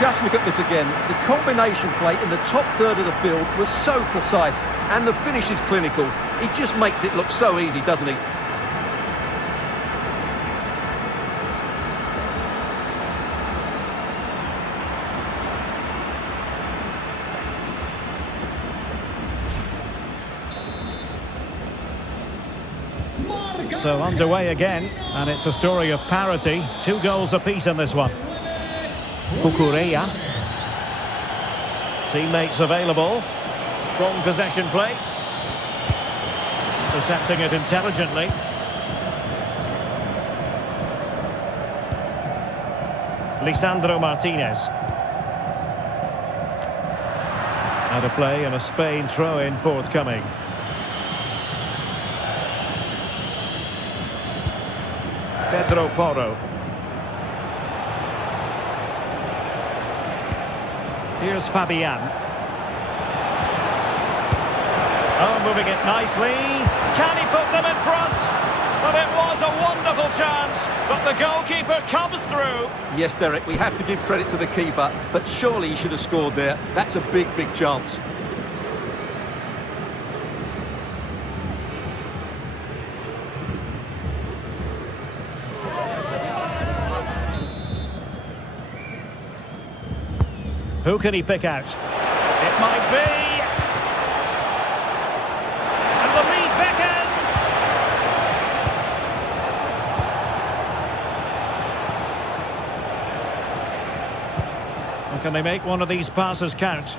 Just look at this again. The combination play in the top third of the field was so precise, and the finish is clinical. He just makes it look so easy, doesn't he? So underway again, and it's a story of parity. 2 goals apiece in this one. Cucurella. Teammates available. Strong possession play. Intercepting it intelligently. Lisandro Martinez. Out of play and a Spain throw-in forthcoming. Pedro Porro. Here's Fabian. Oh, moving it nicely. Can he put them in front? Well, it was a wonderful chance, but the goalkeeper comes through. Yes, Derek, we have to give credit to the keeper, but surely he should have scored there. That's a big, big chance. Who can he pick out? It might be. And the lead beckons. And can they make one of these passes count?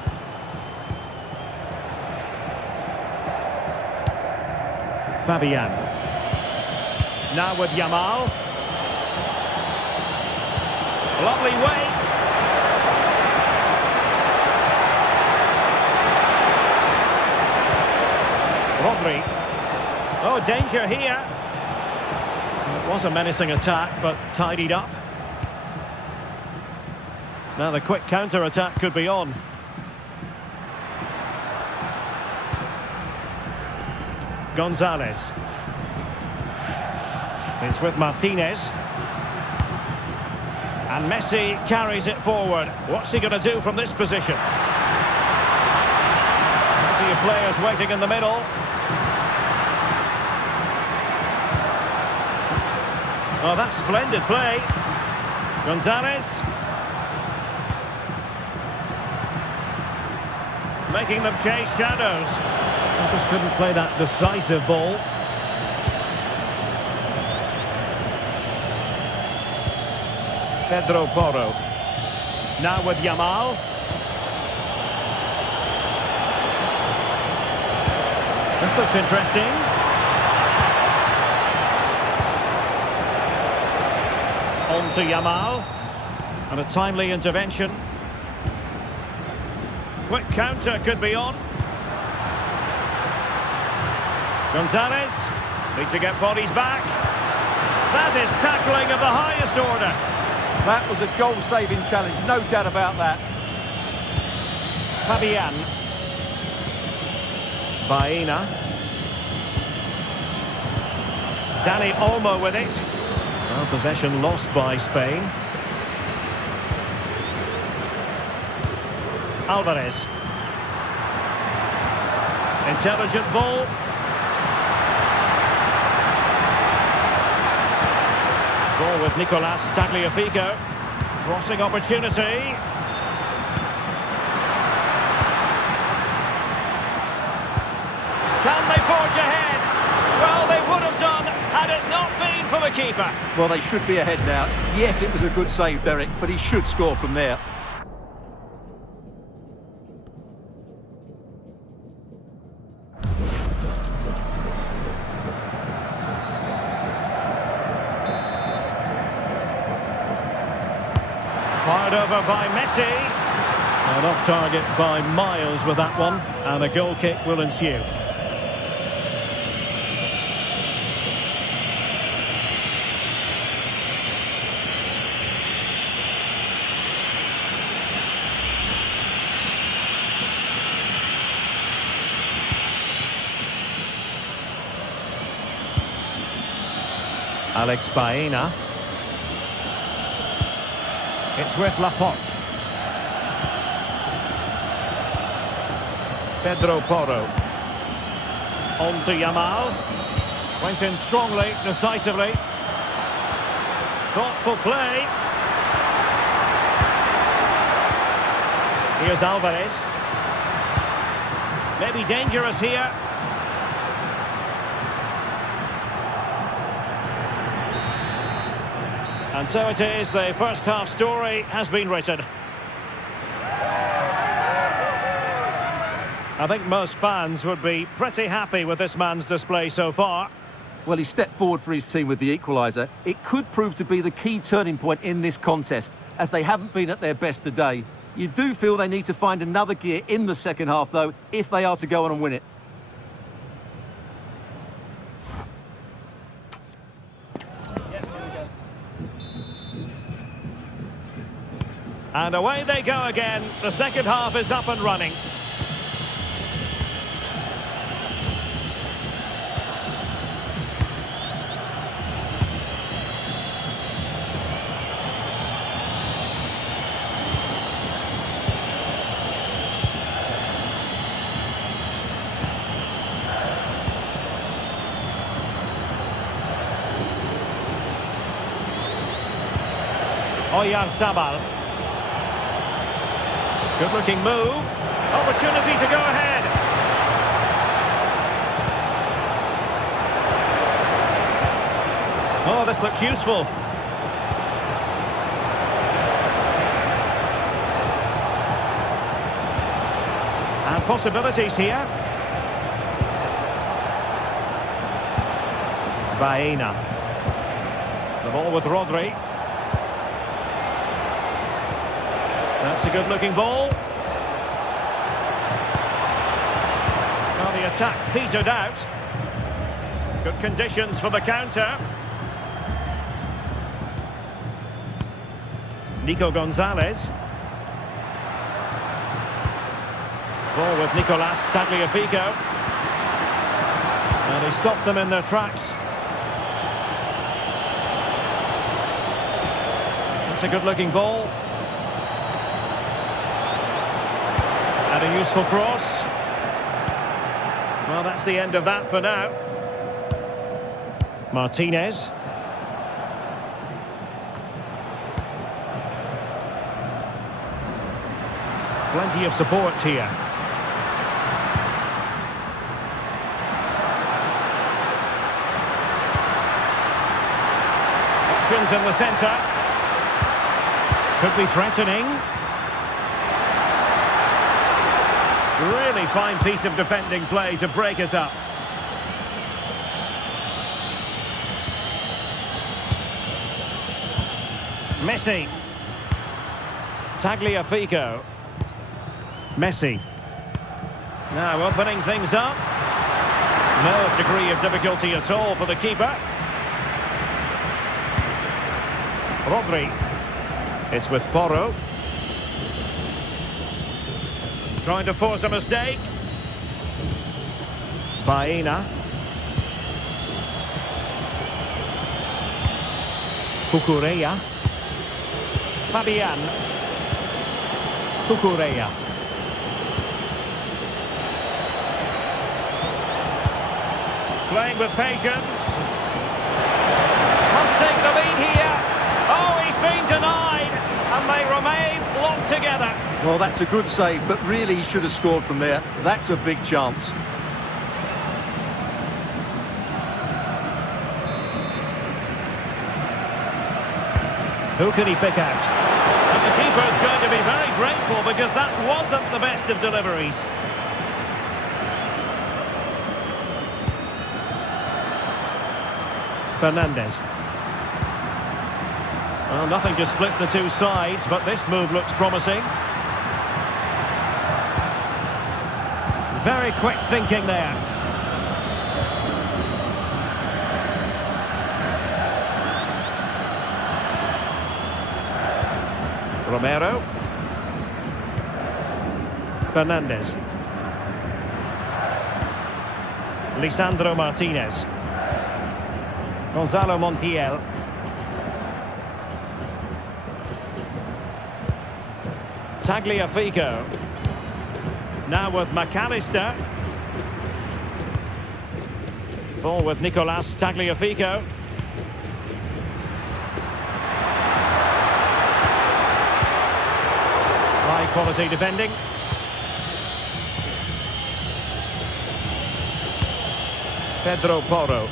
Fabian. Now with Yamal. Lovely weight. Rodri. Oh, danger here. It was a menacing attack, but tidied up. Now the quick counter-attack could be on. Gonzalez. It's with Martinez. And Messi carries it forward. What's he going to do from this position? Plenty of players waiting in the middle. Oh, that's splendid play. Gonzalez. Making them chase shadows. They just couldn't play that decisive ball. Pedro Porro. Now with Yamal. This looks interesting. On to Yamal. And a timely intervention. Quick counter could be on. Gonzalez. Need to get bodies back. That is tackling of the highest order. That was a goal-saving challenge, no doubt about that. Fabian. Baena. Dani Olmo with it. Well, possession lost by Spain. Alvarez. Intelligent ball. Ball with Nicolas Tagliafico. Crossing opportunity. Can they forge ahead? Well, they would have done had it not been for the keeper. Well, they should be ahead now. Yes, it was a good save, Derek, but he should score from there. Fired over by Messi. And off target by miles with that one. And a goal kick will ensue. Alex Baena. It's with Laporte. Pedro Porro. On to Yamal. Went in strongly, decisively. Thoughtful play. Here's Alvarez. Maybe dangerous here. And so it is, the first half story has been written. I think most fans would be pretty happy with this man's display so far. Well, he stepped forward for his team with the equaliser. It could prove to be the key turning point in this contest, as they haven't been at their best today. You do feel they need to find another gear in the second half, though, if they are to go on and win it. And away they go again. The second half is up and running. Oyarzabal. Good-looking move. Opportunity to go ahead. Oh, this looks useful. And possibilities here. Baena. The ball with Rodri. That's a good-looking ball. Well, the attack petered out. Good conditions for the counter. Nico Gonzalez. Ball with Nicolas Tagliafico. And he stopped them in their tracks. That's a good-looking ball. And a useful cross. Well, that's the end of that for now. Martinez. Plenty of support here. Options in the centre. Could be threatening. Really fine piece of defending play to break us up. Messi. Tagliafico. Messi. Now opening things up. No degree of difficulty at all for the keeper. Rodri. It's with Porro. Trying to force a mistake. Baena. Cucurella. Fabian. Cucurella. Playing with patience. Must take the lead here. Oh, he's been denied. And they remain locked together. Well, that's a good save, but really he should have scored from there. That's a big chance. Who can he pick out? And the keeper's going to be very grateful because that wasn't the best of deliveries. Fernandes. Well, nothing to split the two sides, but this move looks promising. Very quick thinking there. Romero. Fernandes. Lisandro Martinez. Gonzalo Montiel. Tagliafico. Now with McAllister. Ball with Nicolas Tagliafico. High quality defending. Pedro Porro.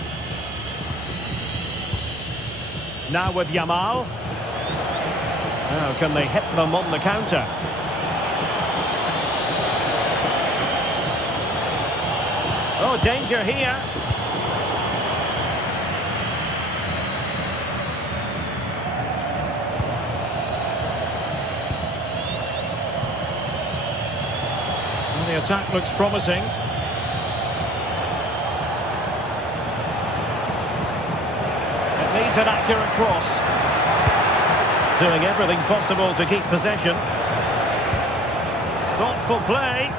Now with Yamal. Now can they hit them on the counter? Oh, danger here. Well, the attack looks promising. It needs an accurate cross. Doing everything possible to keep possession. Thoughtful play.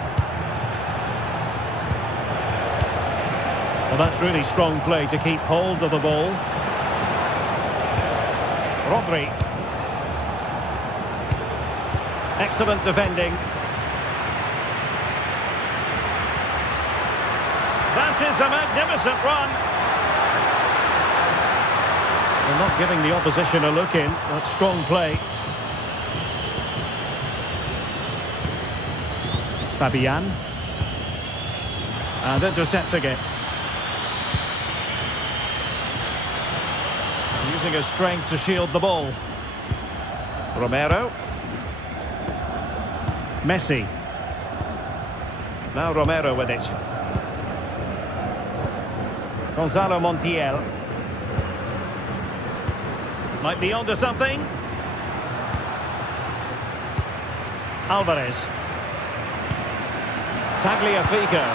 Well, that's really strong play to keep hold of the ball. Rodri. Excellent defending. That is a magnificent run. They're not giving the opposition a look in. That's strong play. Fabian. And intercepts again. Using his strength to shield the ball. Romero. Messi. Now Romero with it. Gonzalo Montiel. Might be onto something. Alvarez. Tagliafico.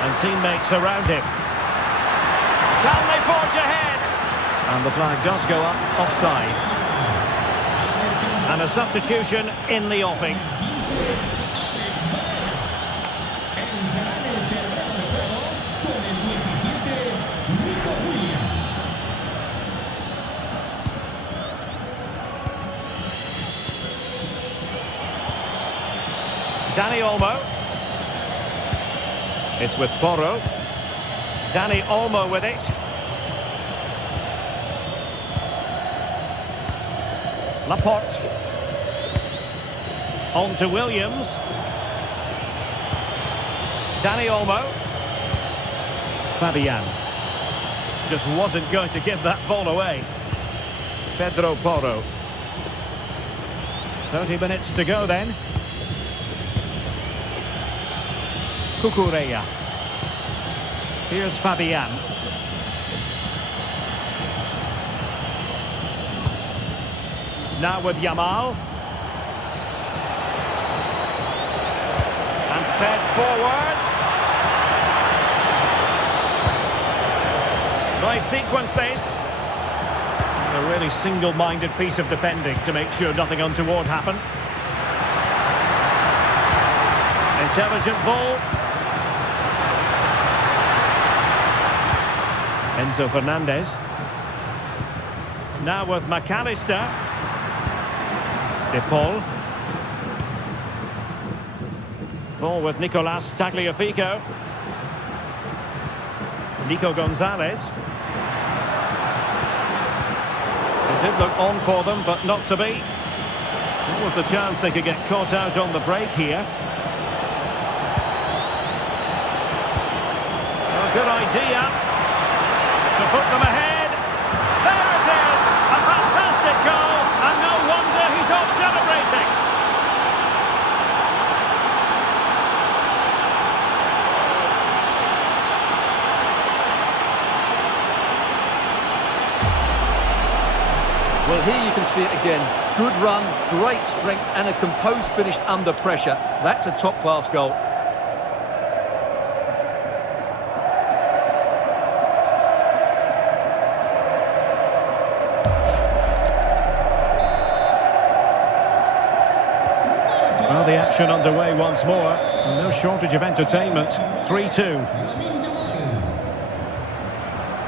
And teammates around him. Can they forge ahead? And the flag does go up offside. And a substitution in the offing. Dani Olmo. It's with Porro. Dani Olmo with it. Laporte. On to Williams. Dani Olmo. Fabian. Just wasn't going to give that ball away. Pedro Porro. 30 minutes to go then. Cucurella. Here's Fabian. Now with Yamal. And fed forwards. Nice sequence this. And a really single-minded piece of defending to make sure nothing untoward happened. Intelligent ball. Enzo Fernandez. Now with McAllister. De Paul. Ball with Nicolas Tagliafico. Nico Gonzalez. It did look on for them, but not to be. What was the chance they could get caught out on the break here? A good idea to put them ahead. There it is! A fantastic goal, and no wonder he's off celebrating. Well, here you can see it again. Good run, great strength, and a composed finish under pressure. That's a top-class goal. Well, the action underway once more. No shortage of entertainment. 3-2.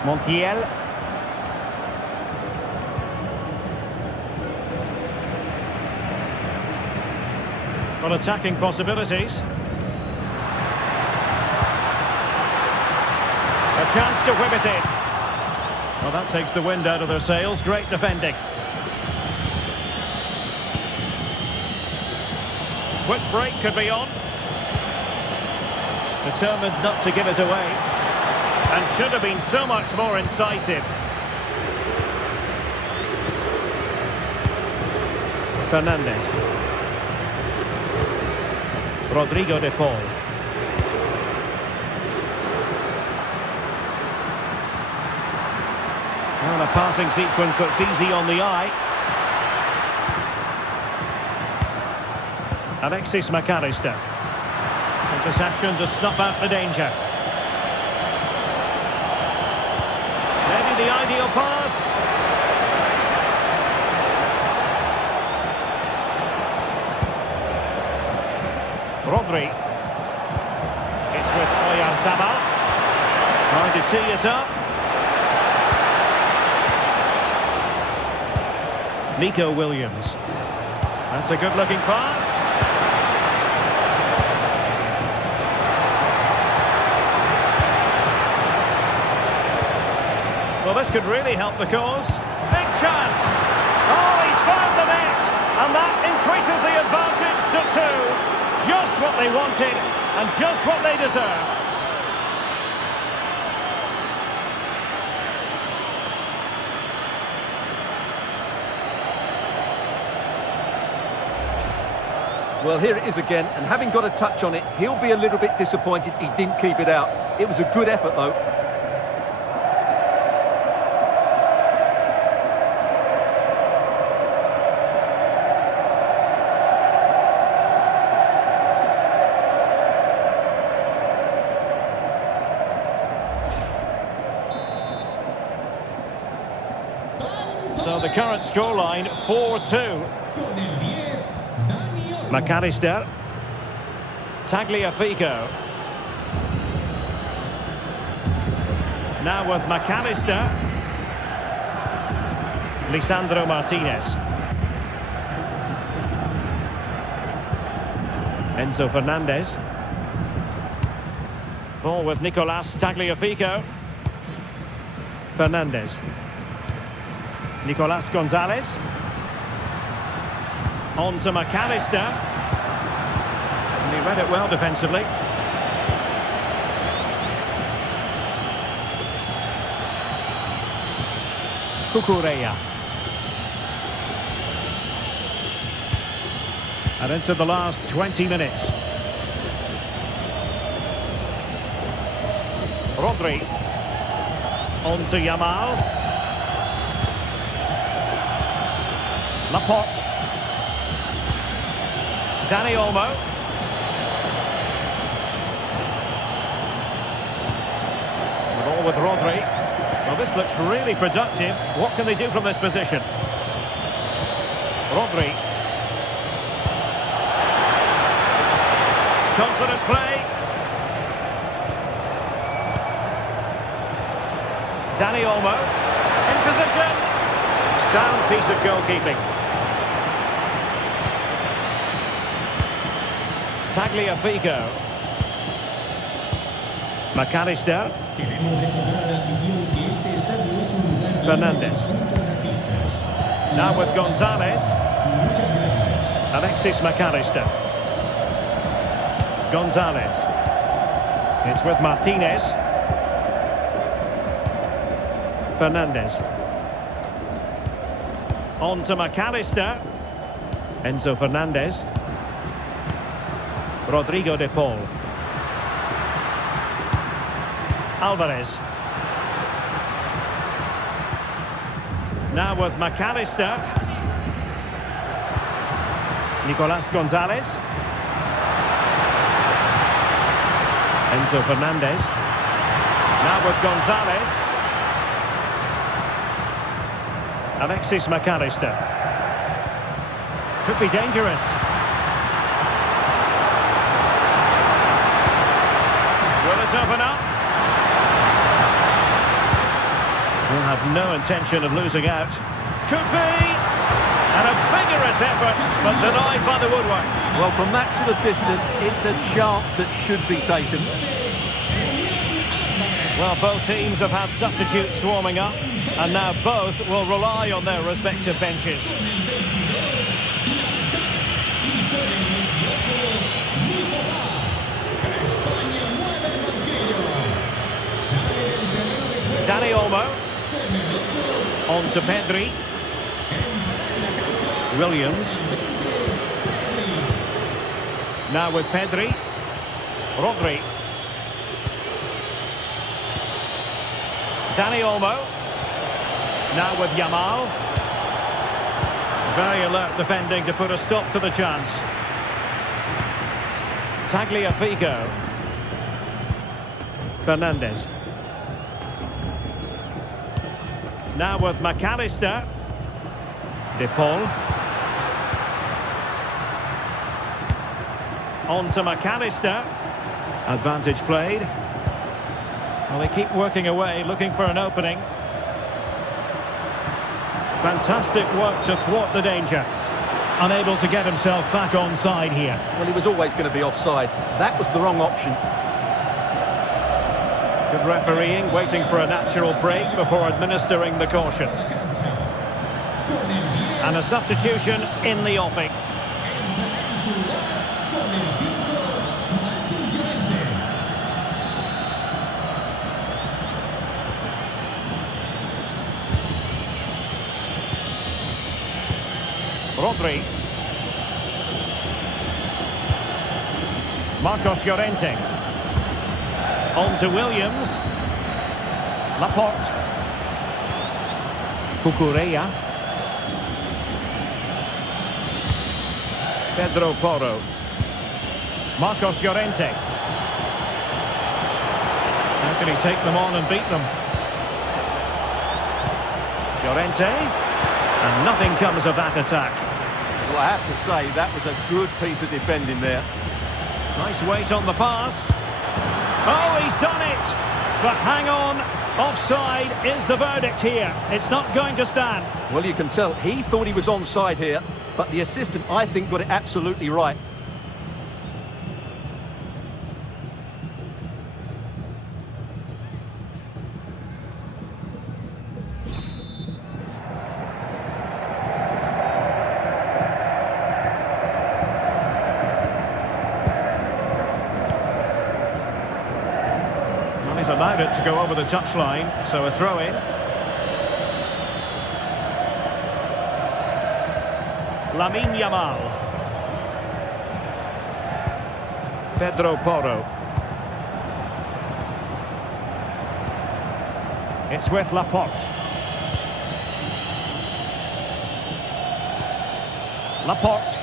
Montiel. Well, attacking possibilities. A chance to whip it in. Well, that takes the wind out of their sails. Great defending. Quick break could be on. Determined not to give it away. And should have been so much more incisive. Fernandez. Rodrigo de Paul. And a passing sequence that's easy on the eye. Alexis McAllister. Interception to snuff out the danger. Maybe the ideal pass. Rodri. It's with Oyarzabal. Trying to tee it up. Nico Williams. That's a good-looking pass. Well, this could really help the cause. Big chance. Oh, he's found the net. And that increases the advantage to 2. Just what they wanted, and just what they deserve. Well, here it is again, and having got a touch on it, he'll be a little bit disappointed he didn't keep it out. It was a good effort, though. So the current scoreline, 4-2. McAllister. Tagliafico. Now with McAllister. Lisandro Martinez. Enzo Fernandez. Ball with Nicolas Tagliafico. Fernandez. Nicolas Gonzalez. On to McAllister. And he read it well defensively. Cucurella. And into the last 20 minutes. Rodri. On to Yamal. Laporte. Dani Olmo. The ball with Rodri. Well, this looks really productive. What can they do from this position? Rodri. Confident play. Dani Olmo. In position. Sound piece of goalkeeping. Tagliafico. McAllister. Queremos recordar a la afición que este estadio es un lugar Fernández. libre para racistas. Now with Gonzalez. Muchas gracias. Alexis McAllister. Gonzalez. It's with Martinez. Fernandez. On to McAllister. Enzo Fernandez. Rodrigo de Paul. Alvarez. Now with McAllister. Nicolas Gonzalez. Enzo Fernandez. Now with Gonzalez. Alexis McAllister. Could be dangerous. Will it open up? Will have no intention of losing out. Could be! And a vigorous effort, but denied by the woodwork. Well, from that sort of distance, it's a chance that should be taken. Well, both teams have had substitutes warming up, and now both will rely on their respective benches. Dani Olmo. On to Pedri. Williams. Now with Pedri. Rodri. Dani Olmo. Now with Yamal. Very alert defending to put a stop to the chance. Tagliafico. Fernandez. Now with McAllister. De Paul. On to McAllister. Advantage played. Well, they keep working away, looking for an opening. Fantastic work to thwart the danger. Unable to get himself back onside here. Well, he was always going to be offside. That was the wrong option. Good refereeing, waiting for a natural break before administering the caution. And a substitution in the offing. Rodri. Marcos Llorente. On to Williams. Laporte. Cucurella. Pedro Porro. Marcos Llorente. How can he take them on and beat them? Llorente. And nothing comes of that attack. Well, I have to say, that was a good piece of defending there. Nice weight on the pass. Oh, he's done it! But hang on, offside is the verdict here. It's not going to stand. Well, you can tell he thought he was onside here, but the assistant, I think, got it absolutely right. He's allowed it to go over the touchline, so a throw-in. Lamine Yamal. Pedro Porro. It's with Laporte. Laporte.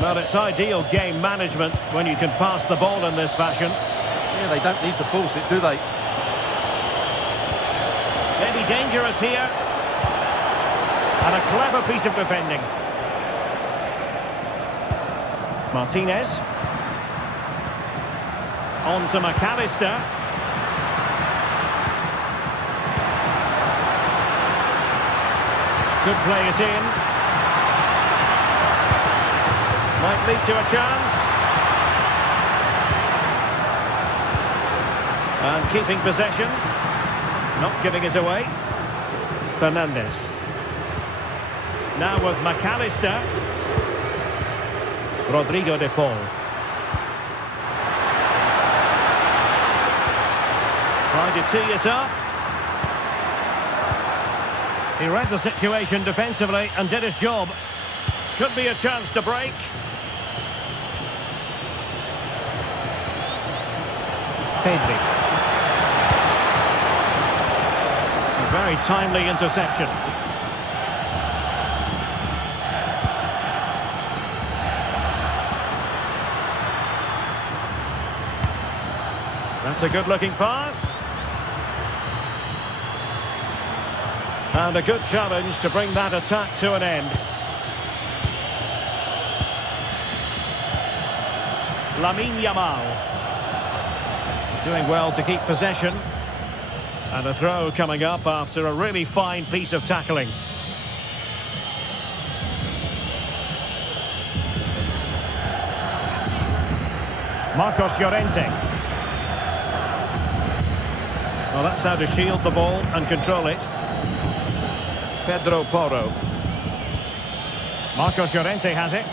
Well, it's ideal game management when you can pass the ball in this fashion. Yeah, they don't need to force it, do they? Maybe dangerous here. And a clever piece of defending. Martinez. On to McAllister. Could play it in. Might lead to a chance. And keeping possession. Not giving it away. Fernandes. Now with McAllister. Rodrigo de Paul. Trying to tee it up. He read the situation defensively and did his job. Could be a chance to break. Pedri. A very timely interception. That's a good-looking pass. And a good challenge to bring that attack to an end. Lamine Yamal. Doing well to keep possession. And a throw coming up after a really fine piece of tackling. Marcos Llorente. Well, that's how to shield the ball and control it. Pedro Porro. Marcos Llorente has it.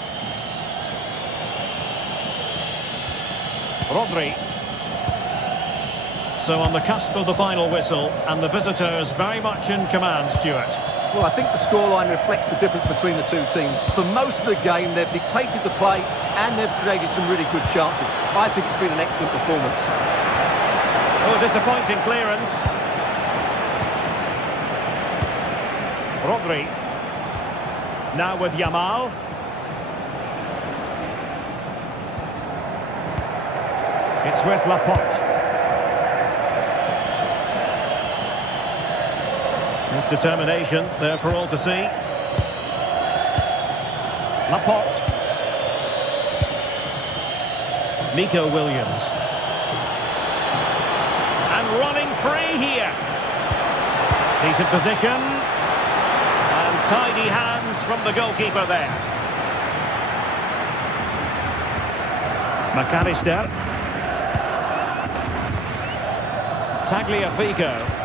Rodri. So on the cusp of the final whistle, and the visitors very much in command, Stuart. Well, I think the scoreline reflects the difference between the two teams. For most of the game, they've dictated the play and they've created some really good chances. I think it's been an excellent performance. Oh, disappointing clearance. Rodri. Now with Yamal. It's with Laporte. His determination there for all to see. Laporte. Nico Williams. And running free here. Decent position. And tidy hands from the goalkeeper there. McAllister. Tagliafico.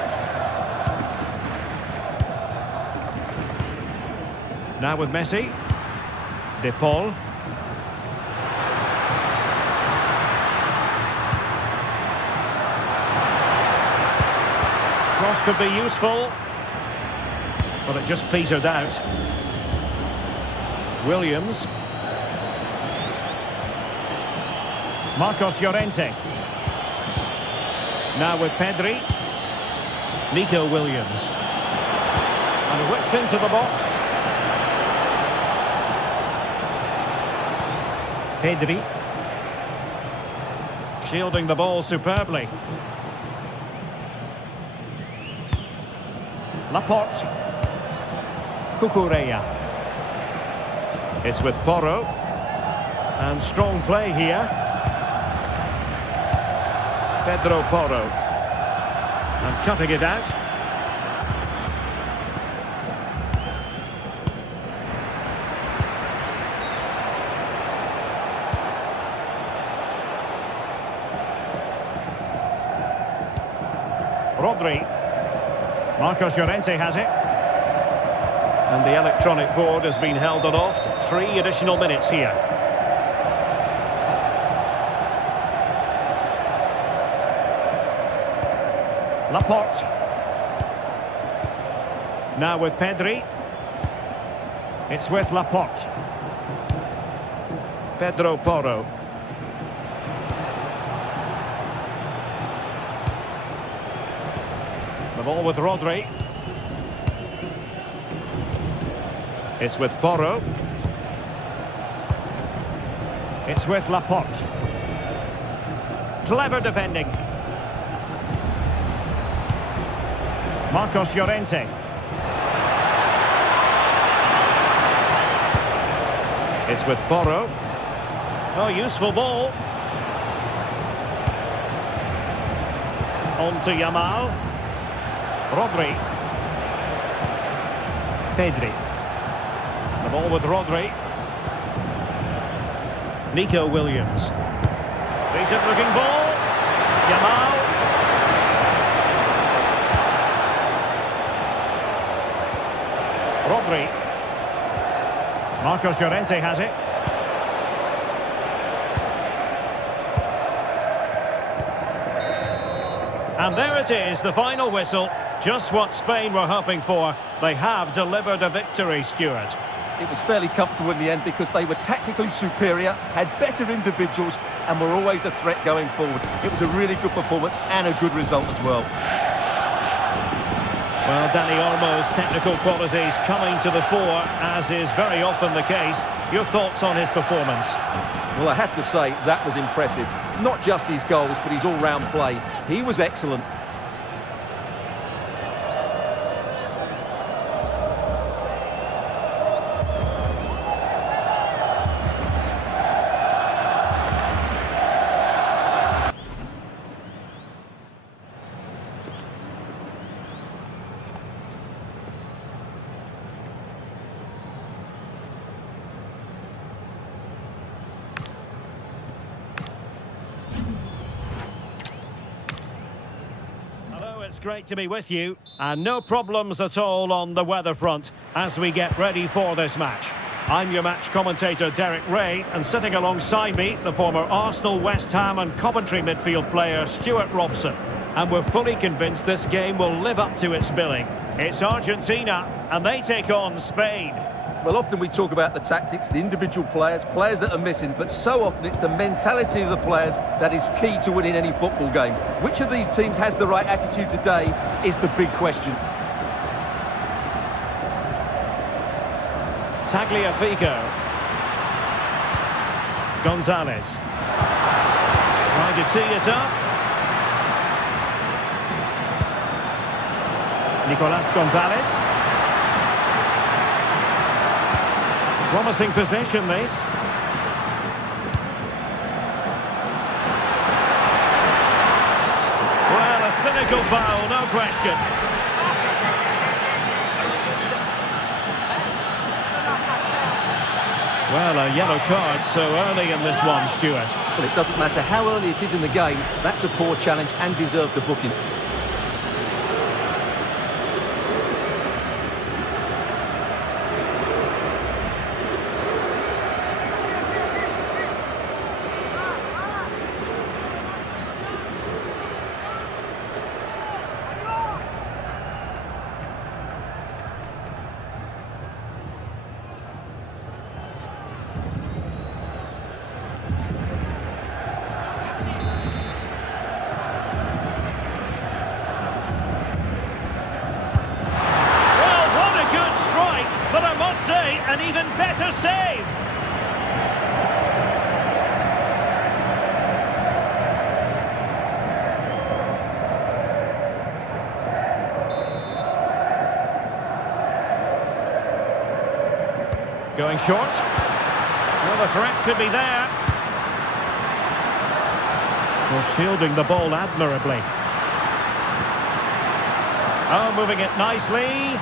Now with Messi. De Paul. Cross could be useful, but it just petered out. Williams. Marcos Llorente. Now with Pedri. Nico Williams. And whipped into the box. Pedri. Shielding the ball superbly. Laporte. Cucurella. It's with Porro. And strong play here. Pedro Porro. And cutting it out. Rodri. Marcos Llorente has it. And the electronic board has been held aloft. 3 additional minutes here. Laporte. Now with Pedri. It's with Laporte. Pedro Porro. The ball with Rodri. It's with Porro. It's with Laporte. Clever defending. Marcos Llorente. It's with Porro. Oh, useful ball. On to Yamal. Rodri. Pedri. The ball with Rodri. Nico Williams. Decent looking ball. Yamal. Rodri. Marcos Llorente has it. And there it is, the final whistle. Just what Spain were hoping for. They have delivered a victory, Stuart. It was fairly comfortable in the end because they were tactically superior, had better individuals and were always a threat going forward. It was a really good performance and a good result as well. Well, Dani Olmo's technical qualities coming to the fore, as is very often the case. Your thoughts on his performance? Well, I have to say, that was impressive. Not just his goals, but his all-round play. He was excellent. It's great to be with you, and no problems at all on the weather front as we get ready for this match. I'm your match commentator Derek Ray, and sitting alongside me, the former Arsenal, West Ham and Coventry midfield player Stuart Robson. And we're fully convinced this game will live up to its billing. It's Argentina, and they take on Spain. Well, often we talk about the tactics, the individual players that are missing, but so often it's the mentality of the players that is key to winning any football game. Which of these teams has the right attitude today is the big question. Tagliafico. Gonzalez. Trying to tee it up. Nicolas Gonzalez. Promising position, this. Well, a cynical foul, no question. Well, a yellow card so early in this one, Stuart. Well, it doesn't matter how early it is in the game, that's a poor challenge and deserved the booking. But I must say, an even better save. Going short. Well, the threat could be there. Well, shielding the ball admirably. Oh, moving it nicely.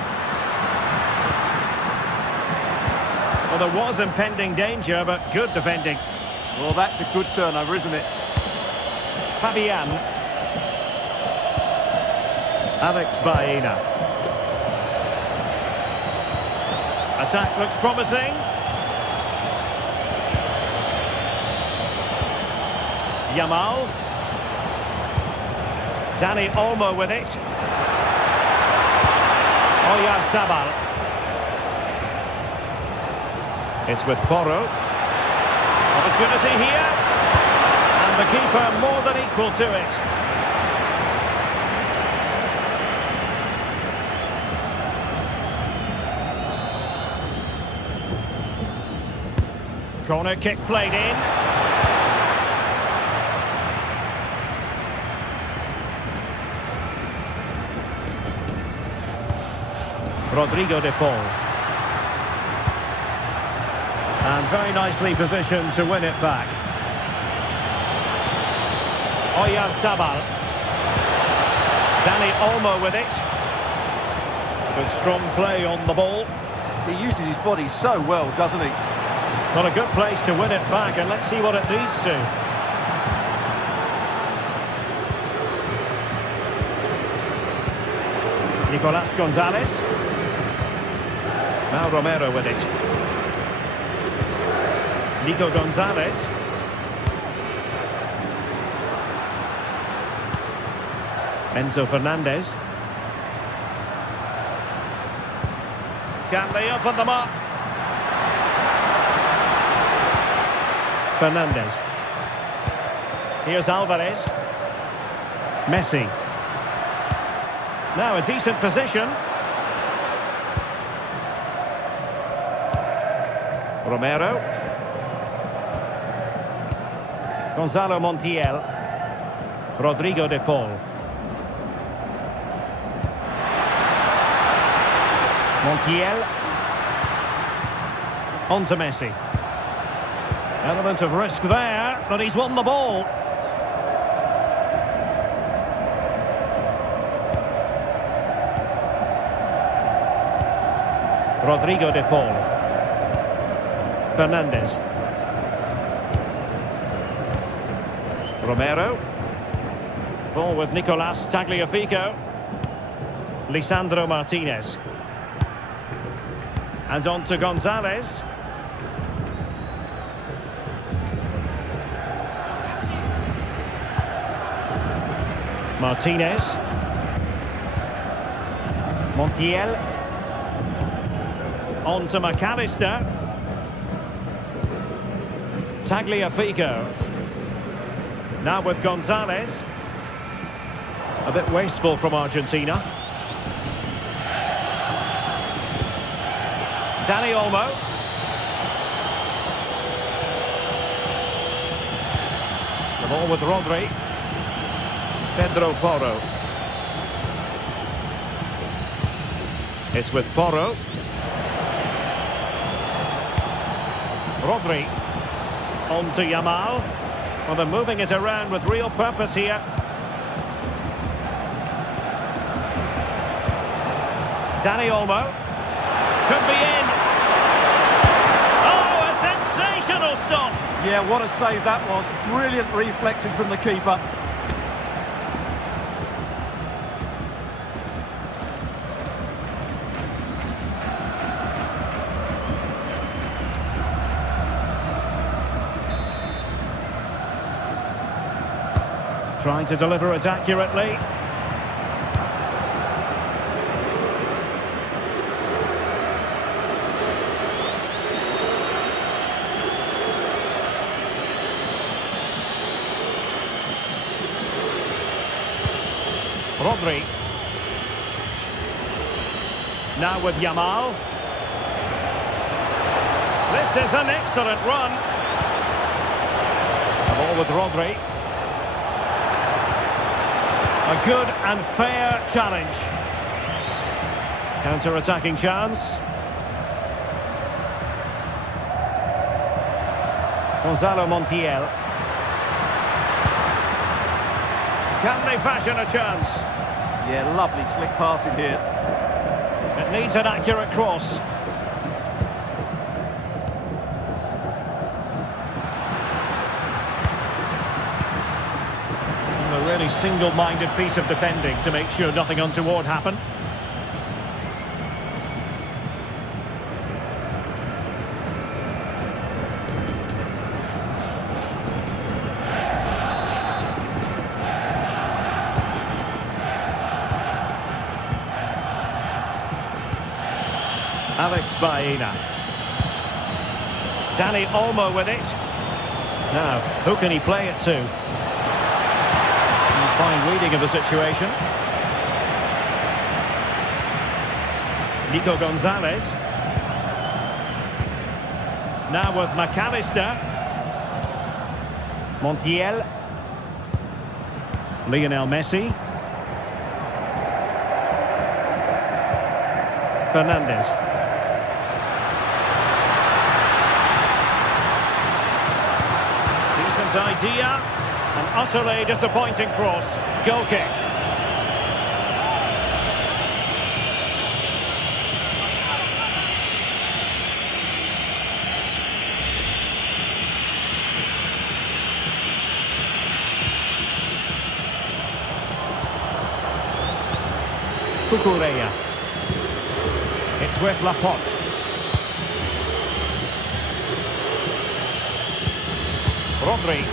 Well, there was impending danger, but good defending. Well, that's a good turnover, isn't it? Fabian. Alex Baena. Attack looks promising. Yamal. Dani Olmo with it. Oyarzabal. It's with Porro. Opportunity here. And the keeper more than equal to it. Corner kick played in. Rodrigo de Paul. And very nicely positioned to win it back. Oyarzabal. Dani Olmo with it. Good strong play on the ball. He uses his body so well, doesn't he? Well, a good place to win it back, and let's see what it leads to. Nicolas Gonzalez. Now Romero with it. Nico Gonzalez. Enzo Fernandez. Can they open them up? Fernandez. Here's Alvarez. Messi. Now a decent position. Romero. Gonzalo Montiel. Rodrigo de Paul. Montiel. On to Messi. Element of risk there, but he's won the ball. Rodrigo de Paul. Fernandez. Romero. Ball with Nicolas Tagliafico. Lisandro Martinez. And on to Gonzalez. Martinez. Montiel. On to McAllister. Tagliafico. Now with Gonzalez. A bit wasteful from Argentina. Dani Olmo. The ball with Rodri. Pedro Porro. It's with Porro. Rodri. On to Yamal. Well, they're moving it around with real purpose here. Dani Olmo. Could be in. Oh, a sensational stop. Yeah, what a save that was. Brilliant reflexes from the keeper. Trying to deliver it accurately. Rodri. Now with Yamal. This is an excellent run. The ball with Rodri. A good and fair challenge. Counter-attacking chance. Gonzalo Montiel. Can they fashion a chance? Yeah, lovely slick passing here. It needs an accurate cross. A really single-minded piece of defending to make sure nothing untoward happened. Alex Baena. Dani Olmo with it. Now, who can he play it to? Fine reading of the situation. Nico Gonzalez. Now with McAllister. Montiel. Lionel Messi. Fernandez. Decent idea. An utterly disappointing cross. Goal kick. Cucurella. It's with Laporte. Rodri.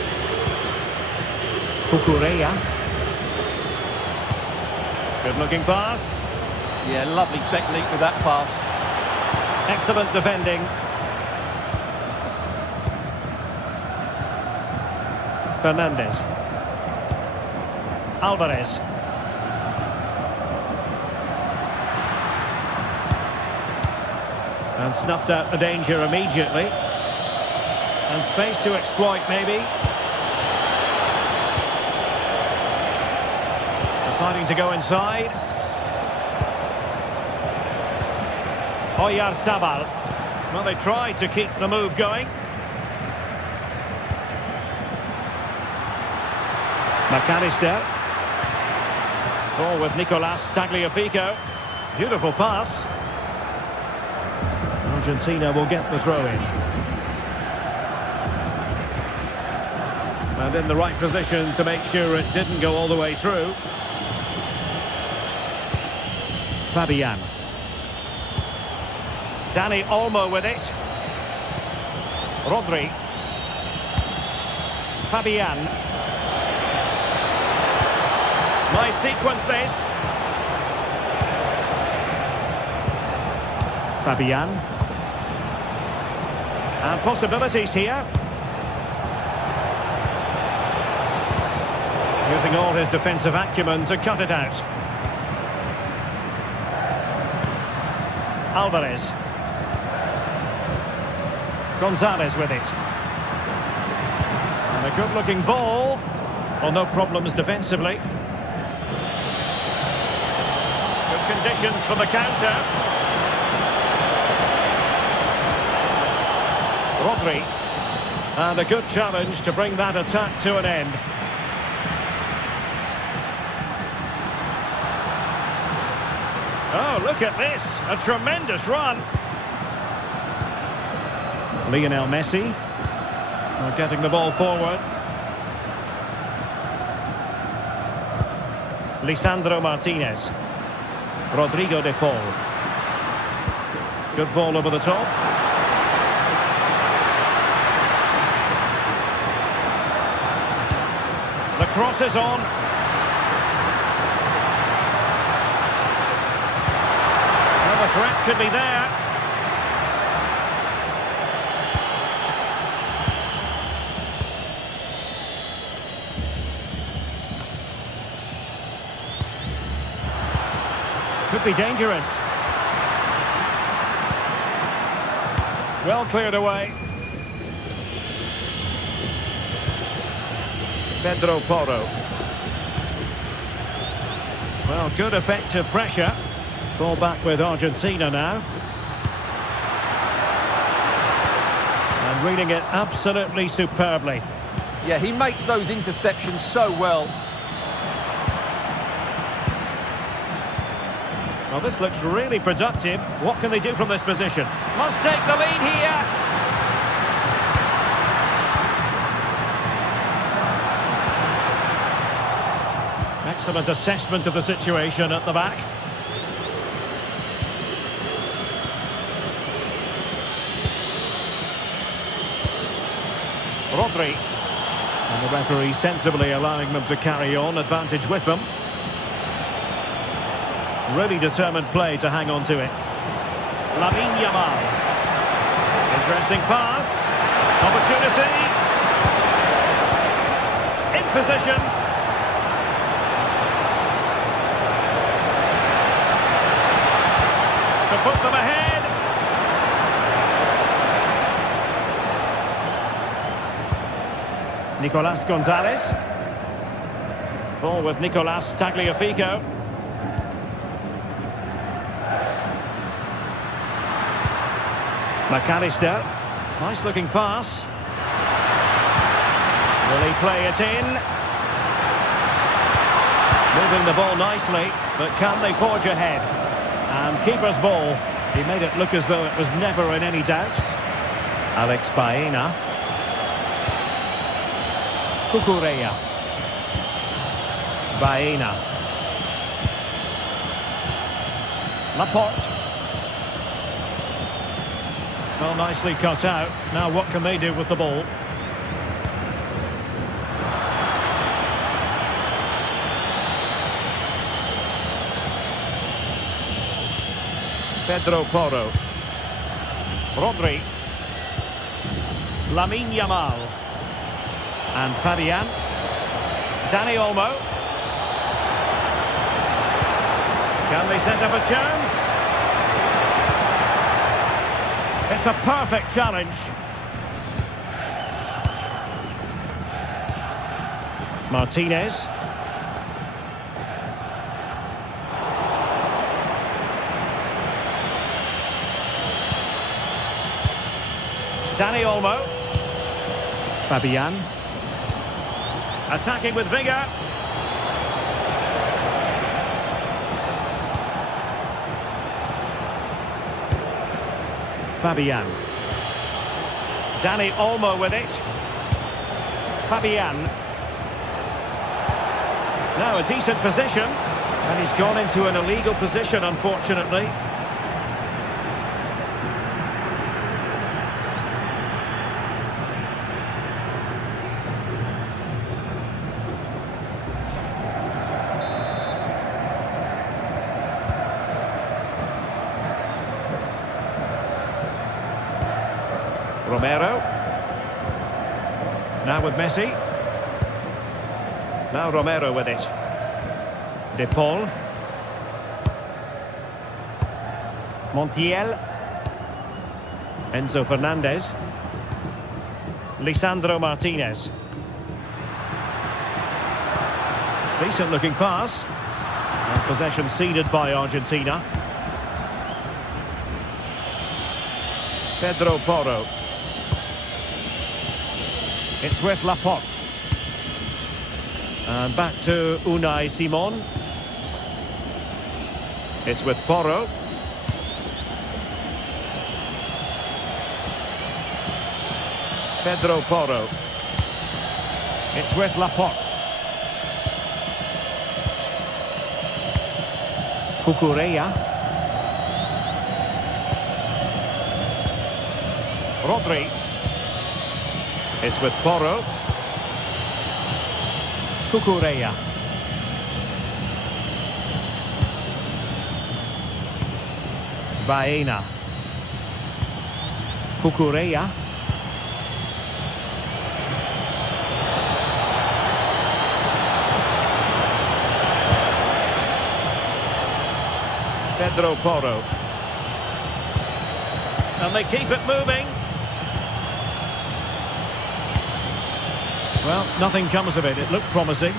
Cucurella. Good looking pass. Yeah, lovely technique with that pass. Excellent defending. Fernandez. Alvarez. And snuffed out the danger immediately. And space to exploit, maybe. Deciding to go inside. Oyarzabal. Well, they tried to keep the move going. McAllister. Ball with Nicolas Tagliafico. Beautiful pass. Argentina will get the throw in. And in the right position to make sure it didn't go all the way through. Fabian. Dani Olmo with it. Rodri. Fabian. Nice sequence this. Fabian. And possibilities here. Using all his defensive acumen to cut it out. Alvarez. Gonzalez with it. And a good-looking ball. Well, no problems defensively. Good conditions for the counter. Rodri. And a good challenge to bring that attack to an end. Oh, look at this. A tremendous run. Lionel Messi. Getting the ball forward. Lisandro Martinez. Rodrigo de Paul. Good ball over the top. The cross is on. Well, the threat could be there. Could be dangerous. Well cleared away. Pedro Porro. Well, good effective pressure. Ball back with Argentina now. And reading it absolutely superbly. Yeah, he makes those interceptions so well. Well, this looks really productive. What can they do from this position? Must take the lead here. Excellent assessment of the situation at the back. Rodri. And the referee sensibly allowing them to carry on, advantage with them. Really determined play to hang on to it. Lamine Yamal. Interesting pass. Opportunity. In position. To put them ahead. Nicolas Gonzalez. Ball with Nicolas Tagliafico. McAllister. Nice looking pass. Will he play it in? Moving the ball nicely, but can they forge ahead? And keeper's ball. He made it look as though it was never in any doubt. Alex Baena. Cucurella. Baena. Laporte. Well, nicely cut out. Now what can they do with the ball? Pedro Porro. Rodri. Lamine Yamal. And Fabian. Dani Olmo. Can they set up a chance? It's a perfect challenge. Martinez. Dani Olmo. Fabian. Attacking with vigour. Fabian. Dani Olmo with it. Fabian. Now a decent position. And he's gone into an illegal position, unfortunately. Romero. Now with Messi. Now Romero with it. De Paul. Montiel. Enzo Fernandez. Lisandro Martinez. Decent looking pass. And possession ceded by Argentina. Pedro Porro. It's with Laporte. And back to Unai Simon. It's with Porro. Pedro Porro. It's with Laporte. Cucurella. Rodri. It's with Porro. Cucurella. Baena. Cucurella. Pedro Porro. And they keep it moving. Well, nothing comes of it. It looked promising.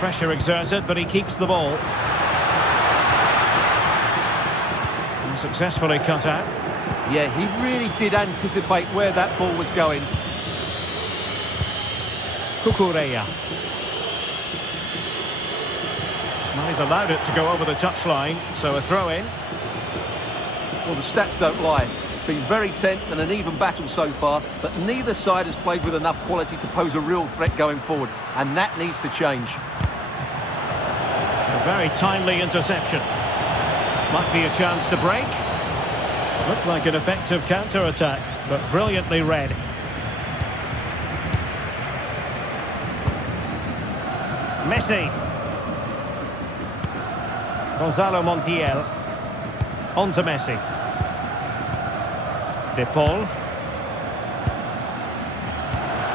Pressure exerted, but he keeps the ball. And successfully cut out. Yeah, he really did anticipate where that ball was going. Cucurella. Well, he's allowed it to go over the touchline, so a throw-in. Well, the stats don't lie. It's been very tense and an even battle so far, but neither side has played with enough quality to pose a real threat going forward, and that needs to change. A very timely interception. Might be a chance to break. Looked like an effective counter-attack, but brilliantly read. Messi. Gonzalo Montiel. On to Messi. De Paul.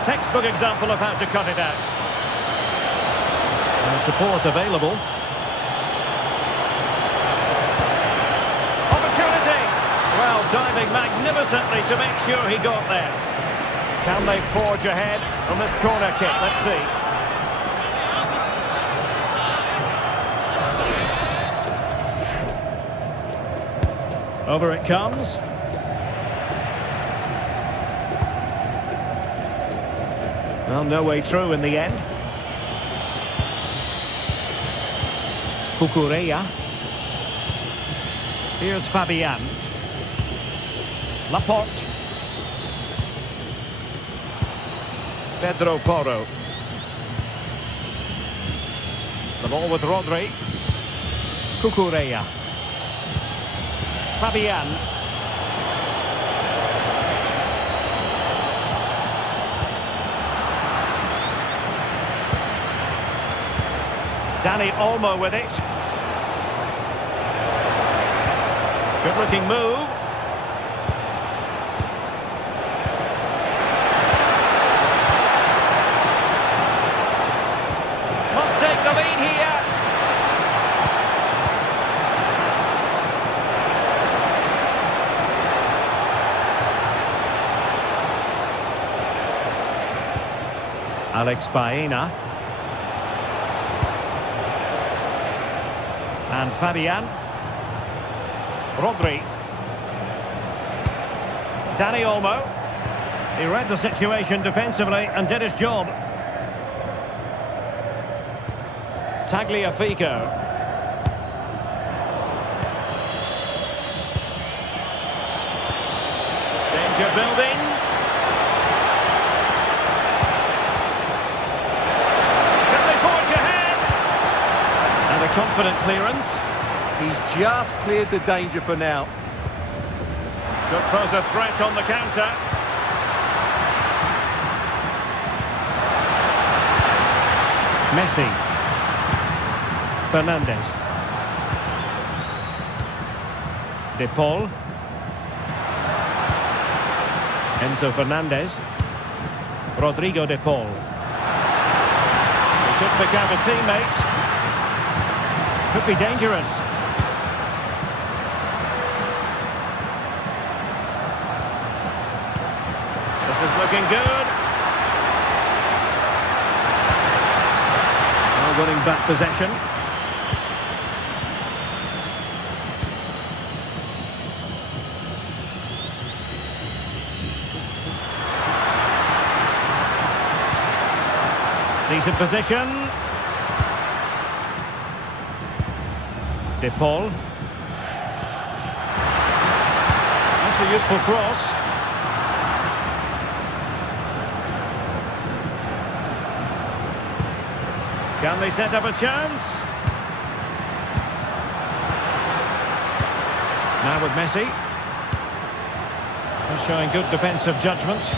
Textbook example of how to cut it out. And support available. Opportunity! Well, diving magnificently to make sure he got there. Can they forge ahead from this corner kick? Let's see. Over it comes. Well, no way through in the end. Cucurella. Here's Fabian. Laporte. Pedro Porro. ball with Rodri. Cucurella. Fabian. Dani Olmo with it. Good looking move. Must take the lead here. Alex Baena. And Fabian. Rodri. Dani Olmo. He read the situation defensively and did his job. Tagliafico. Danger building. Can they forge ahead? And a confident clearance. He's just cleared the danger for now. Could pose a threat on the counter. Messi. Fernandes. De Paul. Enzo Fernandez. Rodrigo De Paul. He could pick out a teammate. Could be dangerous. This is looking good. Well, winning back possession. Decent position. De Paul. That's a useful cross. Can they set up a chance? Now with Messi. They're showing good defensive judgment.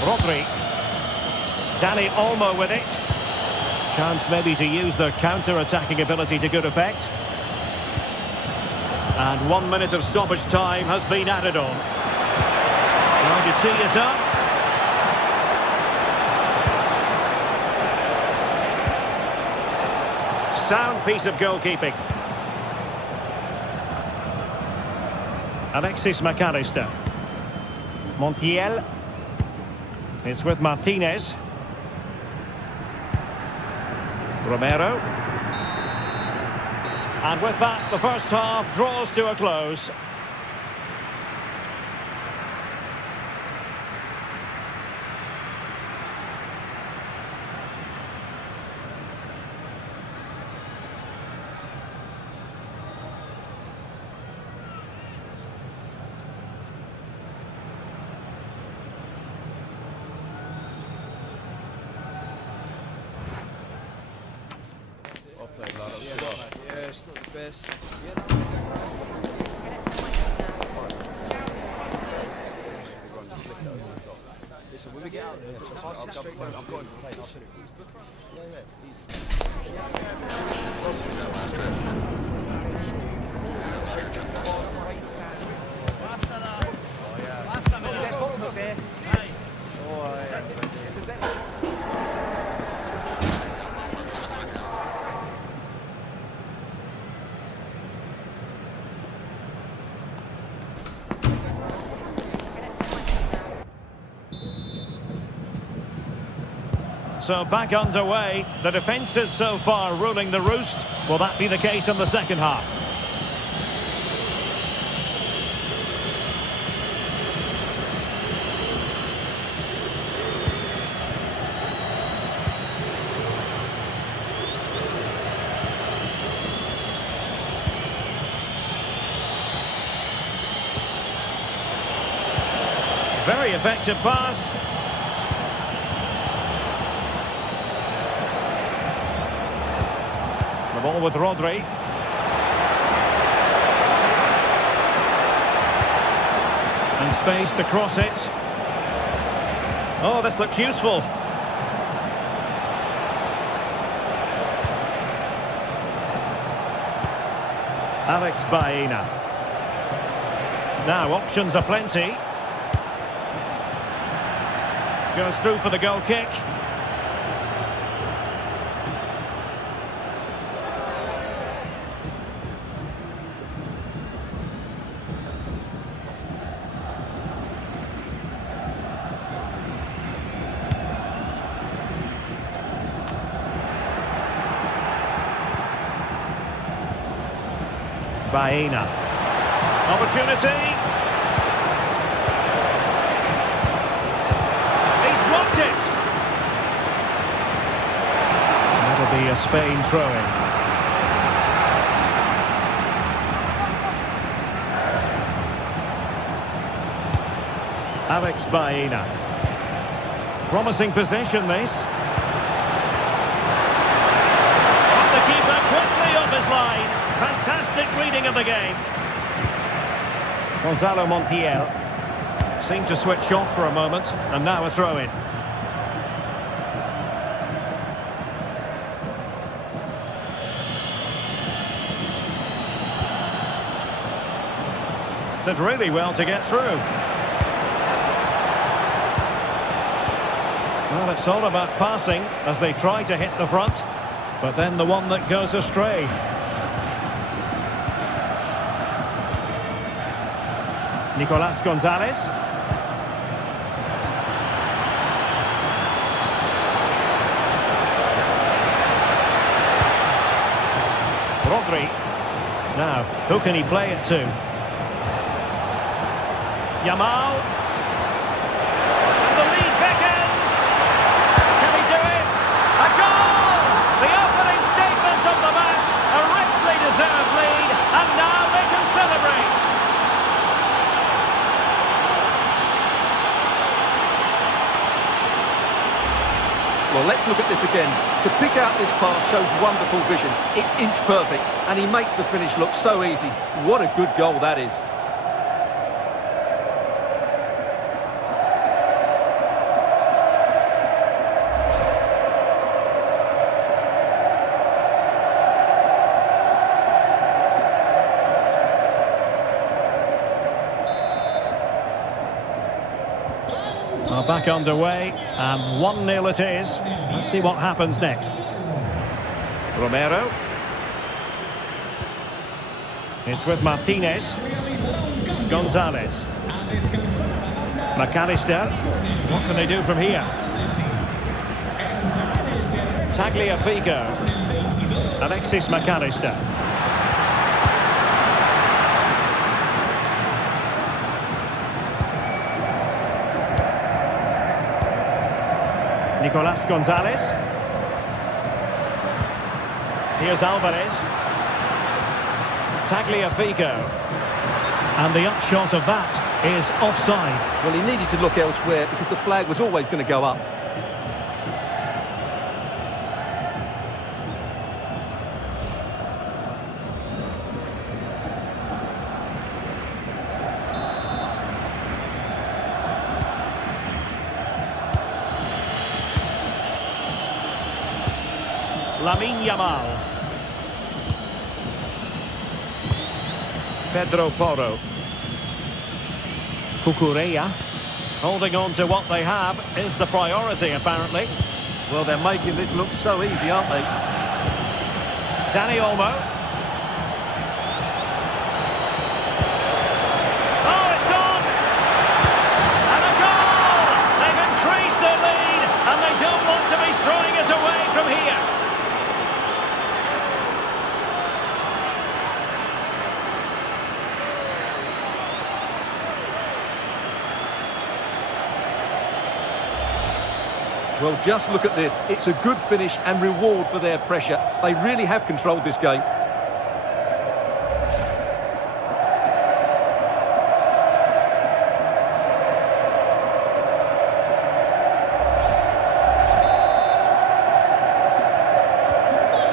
Rodri. Dani Olmo with it. Chance maybe to use their counter-attacking ability to good effect. And 1 minute of stoppage time has been added on. Trying to tee it up. Sound piece of goalkeeping. Alexis McAllister. Montiel. It's with Martinez. Romero. And with that, the first half draws to a close. Yeah, it's not the best. Listen, when we get out there, just pass it straight down. I've got him to play. I'll put it for you. Yeah, So back underway. The defence is so far ruling the roost. Will that be the case in the second half? Very effective pass. ball with Rodri. And space to cross it. Oh, this looks useful. Alex Baena. Now options are plenty. Goes through for the goal kick. Baena. Opportunity. He's blocked it. That'll be a Spain throw-in. Alex Baena. Promising possession, this. Got the keeper quickly off his line. Fantastic reading of the game. Gonzalo Montiel seemed to switch off for a moment, and now a throw-in. Did really well to get through. Well, it's all about passing as they try to hit the front, but then the one that goes astray. Nicolas Gonzalez. Rodri. Now, who can he play it to? Yamal. And the lead beckons. Can he do it? A goal! The opening statement of the match. A richly deserved lead. And now they can celebrate. Well, let's look at this again. To pick out this pass shows wonderful vision. It's inch perfect, and he makes the finish look so easy. What a good goal that is. Well, back underway, and 1-0 it is. Let's see what happens next. Romero. It's with Martinez. Gonzalez. McAllister. What can they do from here? Tagliafico. Alexis McAllister. Nicolas Gonzalez. Here's Alvarez. Tagliafico. And the upshot of that is offside. Well, he needed to look elsewhere because the flag was always going to go up. Lamine Yamal. Pedro Porro. Cucurella. Holding on to what they have is the priority, apparently. Well, they're making this look so easy, aren't they? Dani Olmo. Oh, it's on! And a goal! They've increased their lead, and they don't want to be throwing it away from here. Well, just look at this. It's a good finish and reward for their pressure. They really have controlled this game.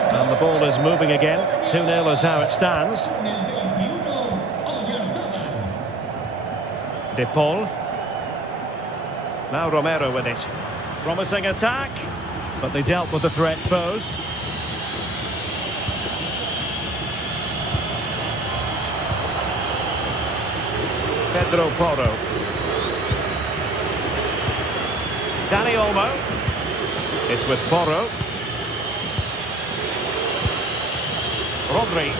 And the ball is moving again. 2-0 is how it stands. Con el 21, Oyarzabal. De Paul. Now Romero with it. Promising attack, but they dealt with the threat posed. Pedro Porro. Dani Olmo. It's with Porro. Rodri.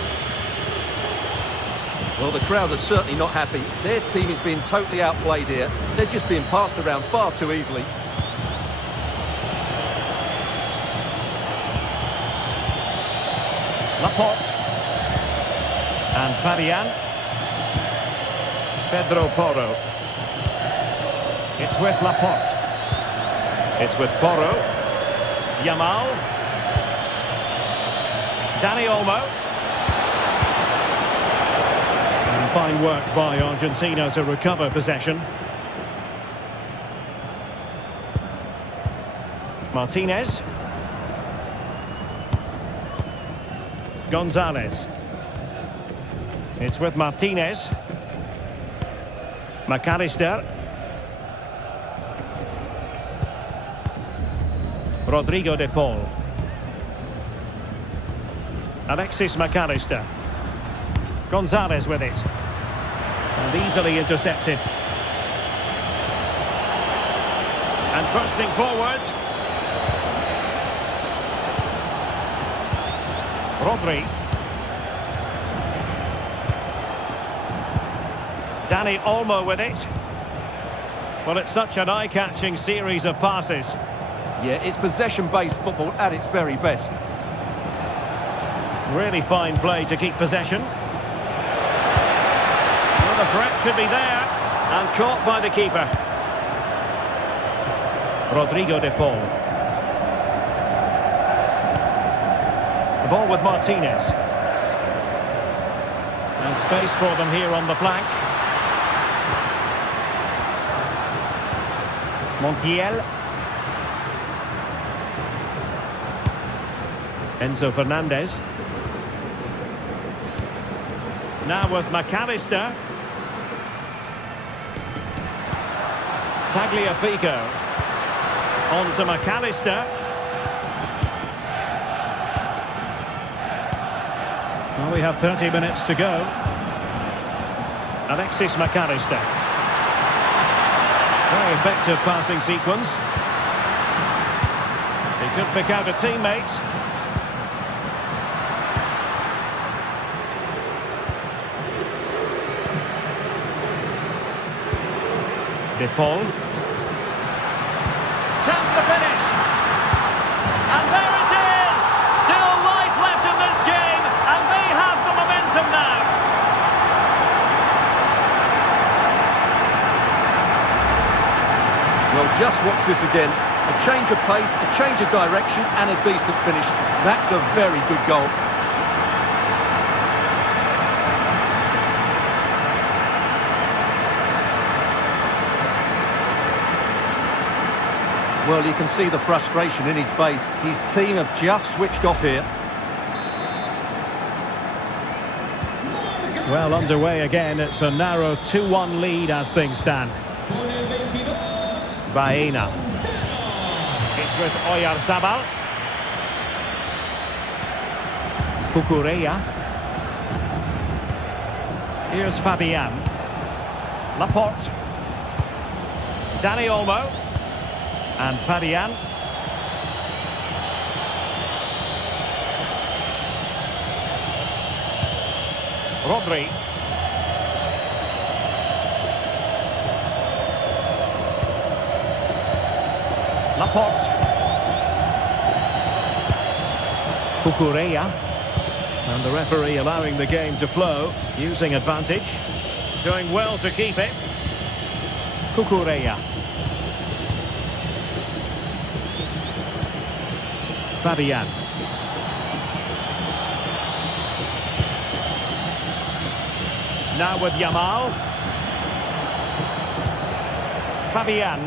Well, the crowd are certainly not happy. Their team is being totally outplayed here. They're just being passed around far too easily. Laporte. And Fabian. Pedro Porro. It's with Laporte. It's with Porro. Yamal. Dani Olmo. And fine work by Argentina to recover possession. Martinez. Gonzalez. It's with Martinez. McAllister. Rodrigo de Paul. Alexis McAllister. Gonzalez with it. And easily intercepted. And bursting forward. Rodri. Dani Olmo with it. Well, it's such an eye-catching series of passes. Yeah, it's possession-based football at its very best. Really fine play to keep possession. Well, the threat could be there. And caught by the keeper. Rodrigo de Paul. The ball with Martinez. And space for them here on the flank. Montiel. Enzo Fernandez. Now with McAllister. Tagliafico. On to McAllister. Well, we have 30 minutes to go. Alexis McAllister. Very effective passing sequence. He could pick out a teammate. De Paul. Chance to finish. And there it is! Still life left in this game, and they have the momentum now. Well, just watch this again. A change of pace, a change of direction, and a decent finish. That's a very good goal. Well, you can see the frustration in his face. His team have just switched off here. Well, underway again. It's a narrow 2-1 lead as things stand. Con el 22, Baena. It's with Oyarzabal. Cucurella. Here's Fabian. Laporte. Dani Olmo. And Fabian. Rodri. Laporte. Cucurella. And the referee allowing the game to flow, using advantage. Doing well to keep it. Cucurella. Fabian. Now with Yamal. Fabian.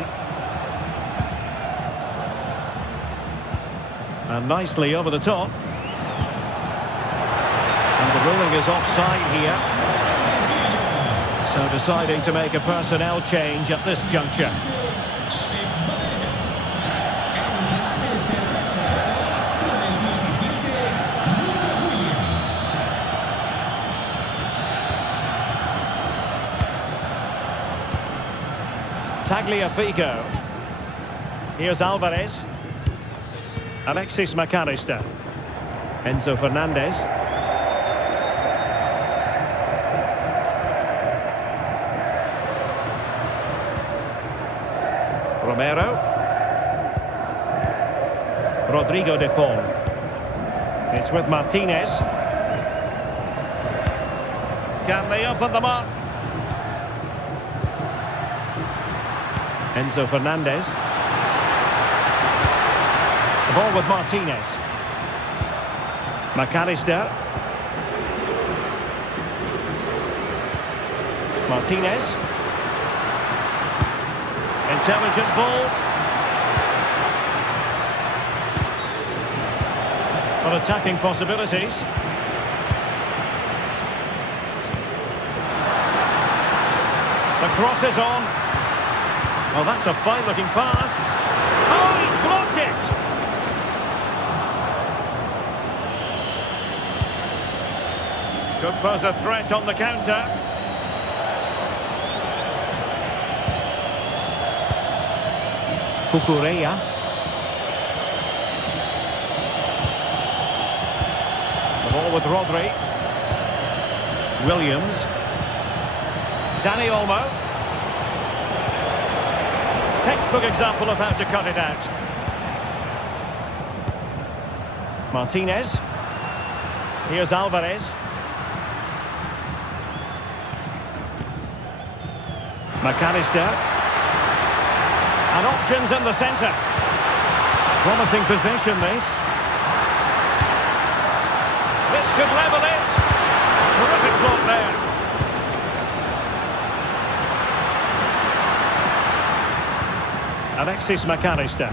And nicely over the top. The ruling is offside here. So deciding to make a personnel change at this juncture. Tagliafico. Here's Alvarez. Alexis McAllister. Enzo Fernandez. Romero. Rodrigo de Paul. It's with Martinez. Can they open them up? Enzo Fernandez. The ball with Martinez. McAllister. Martinez. Intelligent ball. Well, attacking possibilities. The cross is on. Oh, that's a fine-looking pass. Oh, he's blocked it! Could pose a threat on the counter. Cucurella. The ball with Rodri. Williams. Dani Olmo. Textbook example of how to cut it out. Martinez. Here's Alvarez. McAllister. And options in the centre. Promising possession, this. This could level it. Terrific block there. Alexis McAllister.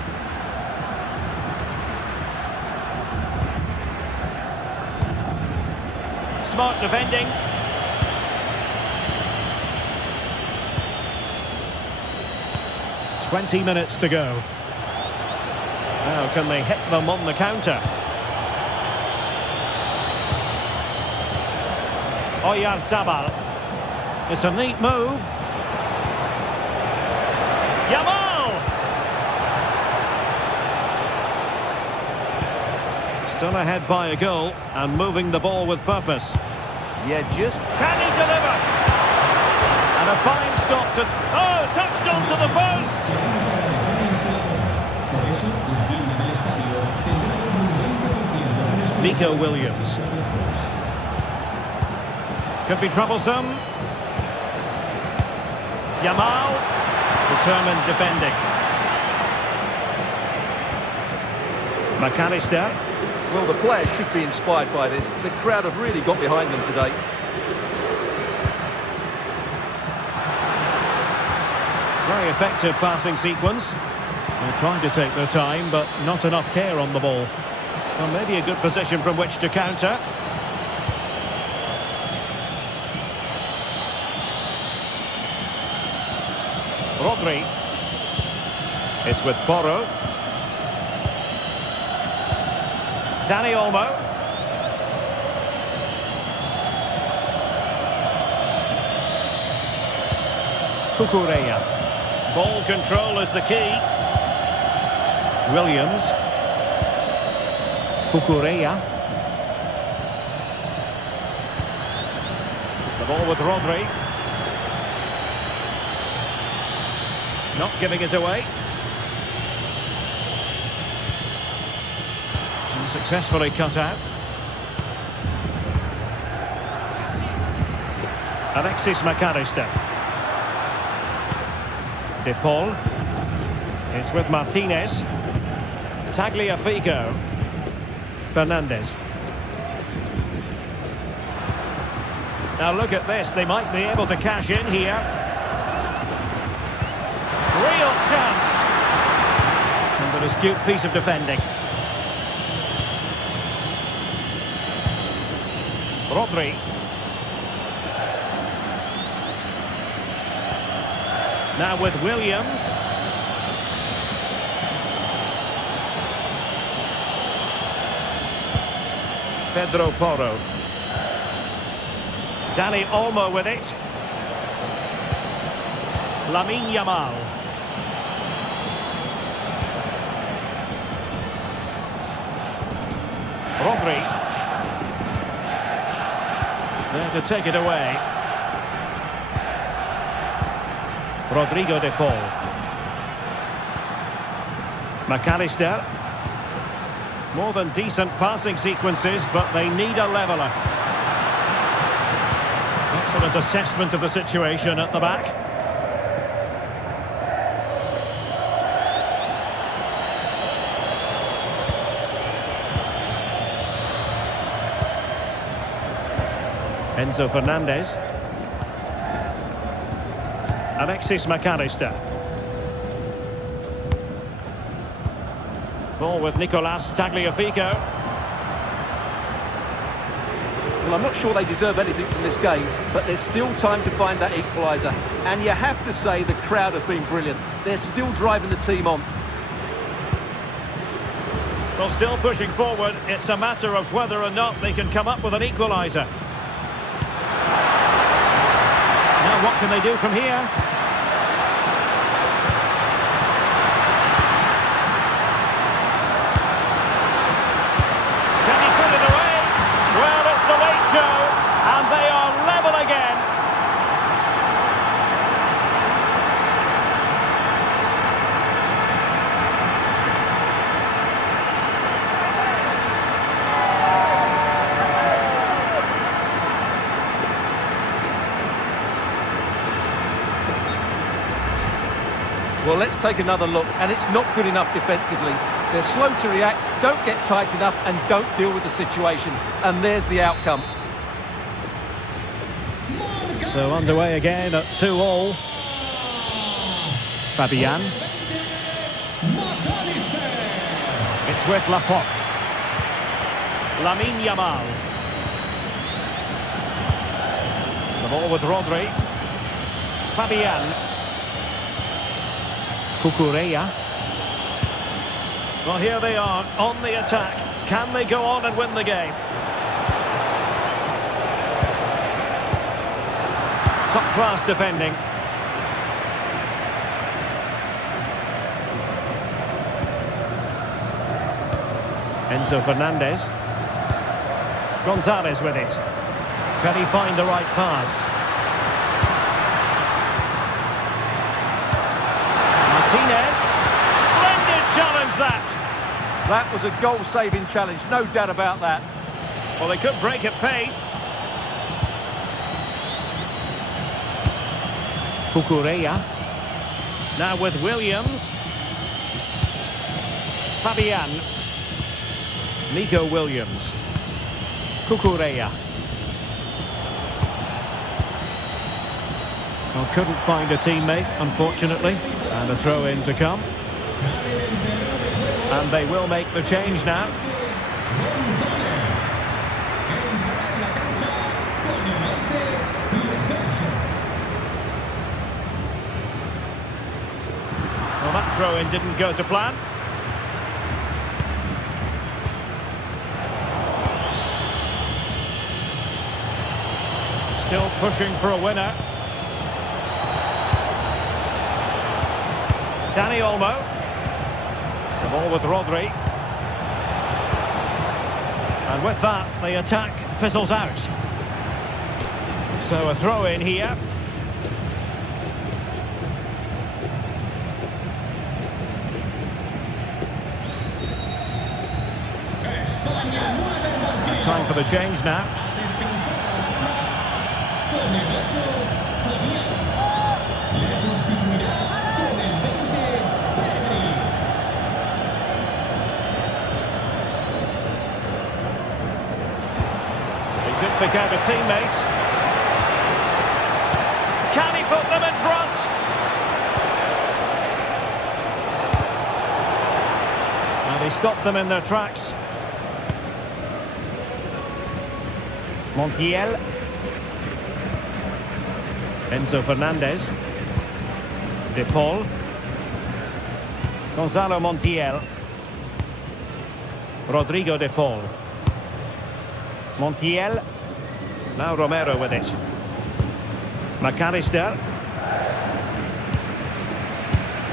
Smart defending. "20 minutes to go. Now can they hit them on the counter? Oyarzabal. It's a neat move. Yamal! Still ahead by a goal and moving the ball with purpose. Yeah, just... Can he deliver? And a fine stop to... Oh, touched onto the post! Nico Williams. Could be troublesome. Yamal. Determined defending. McAllister. Well, the players should be inspired by this. The crowd have really got behind them today. Very effective passing sequence. They're trying to take their time, but not enough care on the ball. Well, maybe a good position from which to counter. Rodri. It's with Porro. Dani Olmo. Cucurella. Ball control is the key. Williams. Cucurella. The ball with Rodri. Not giving it away. And successfully cut out. Alexis McAllister. De Paul. It's with Martinez. Tagliafico. Fernandez. Now look at this. They might be able to cash in here. Real chance. And an astute piece of defending. Rodri. Now with Williams. Pedro Porro. Dani Olmo with it. Lamine Yamal. Rodri. There to take it away. Rodrigo de Paul. McAllister. More than decent passing sequences, but they need a leveller. Excellent assessment of the situation at the back. Enzo Fernandez. Alexis McAllister. Ball with Nicolas Tagliafico. Well, I'm not sure they deserve anything from this game, but there's still time to find that equaliser. And you have to say the crowd have been brilliant. They're still driving the team on. Well, still pushing forward. It's a matter of whether or not they can come up with an equaliser. Now what can they do from here? Can he put it away? Well, it's the late show, and they are level again. Well, let's take another look, and it's not good enough defensively. They're slow to react, don't get tight enough, and don't deal with the situation. And there's the outcome. So underway again at 2-2. Fabian. It's with Laporte. Lamine Yamal. The ball with Rodri. Fabian. Cucurella. Well, here they are on the attack. Can they go on and win the game? Top-class defending. Enzo Fernandez. Gonzalez with it. Can he find the right pass? Martinez. Splendid challenge that. That was a goal-saving challenge, no doubt about that. Well, they could break at pace. Cucurella. Now with Williams. Fabian. Nico Williams. Cucurella. Well, couldn't find a teammate, unfortunately. And a throw-in to come. And they will make the change now. Well, that throw-in didn't go to plan. Still pushing for a winner. Dani Olmo. The ball with Rodri. And with that, the attack fizzles out. So a throw-in here. Time for the change now. Pick out a teammate. Can he put them in front? And he stopped them in their tracks. Montiel. Enzo Fernandez. De Paul. Gonzalo Montiel. Rodrigo De Paul. Montiel. Now Romero with it. McAllister.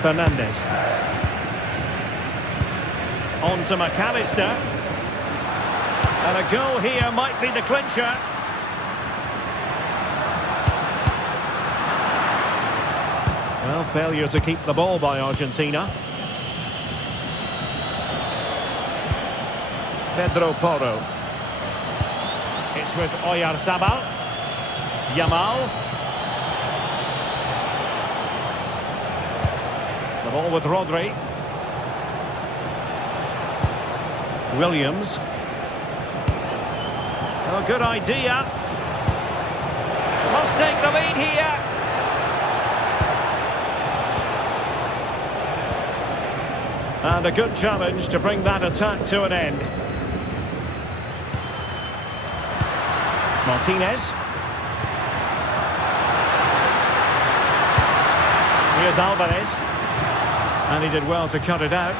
Fernandez. On to McAllister. And a goal here might be the clincher. Well, failure to keep the ball by Argentina. Pedro Porro. It's with Oyarzabal. Yamal. The ball with Rodri. Williams. Oh, good idea. Must take the lead here. And a good challenge to bring that attack to an end. Martinez. Here's Alvarez. And he did well to cut it out.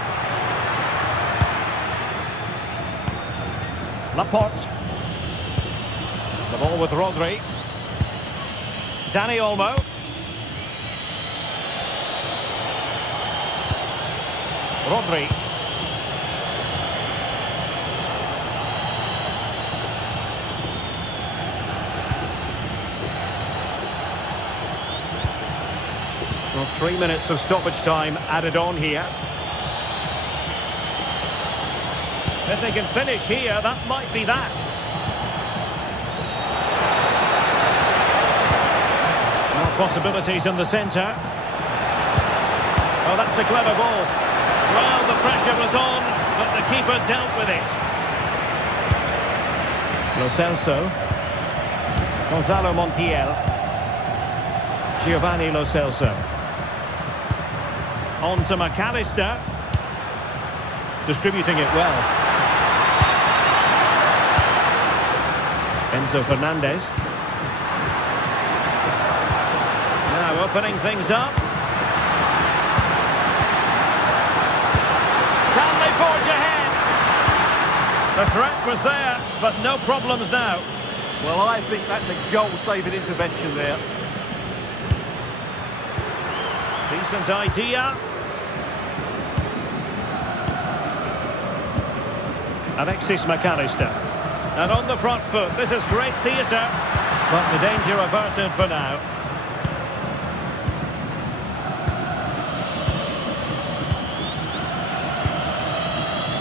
Laporte. The ball with Rodri. Dani Olmo. Rodri. Well, 3 minutes of stoppage time added on here. If they can finish here, that might be that. More possibilities in the centre. Oh, that's a clever ball. Well, the pressure was on, but the keeper dealt with it. Lo Celso. Gonzalo Montiel. Giovanni Lo Celso. On to McAllister. Distributing it well. Enzo Fernandez. Now opening things up. Can they forge ahead? The threat was there, but no problems now. Well, I think that's a goal-saving intervention there. Decent idea. Alexis McAllister. And on the front foot, this is great theatre, but the danger averted for now.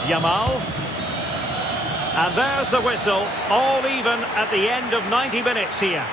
Yamal. And there's the whistle, all even at the end of 90 minutes here.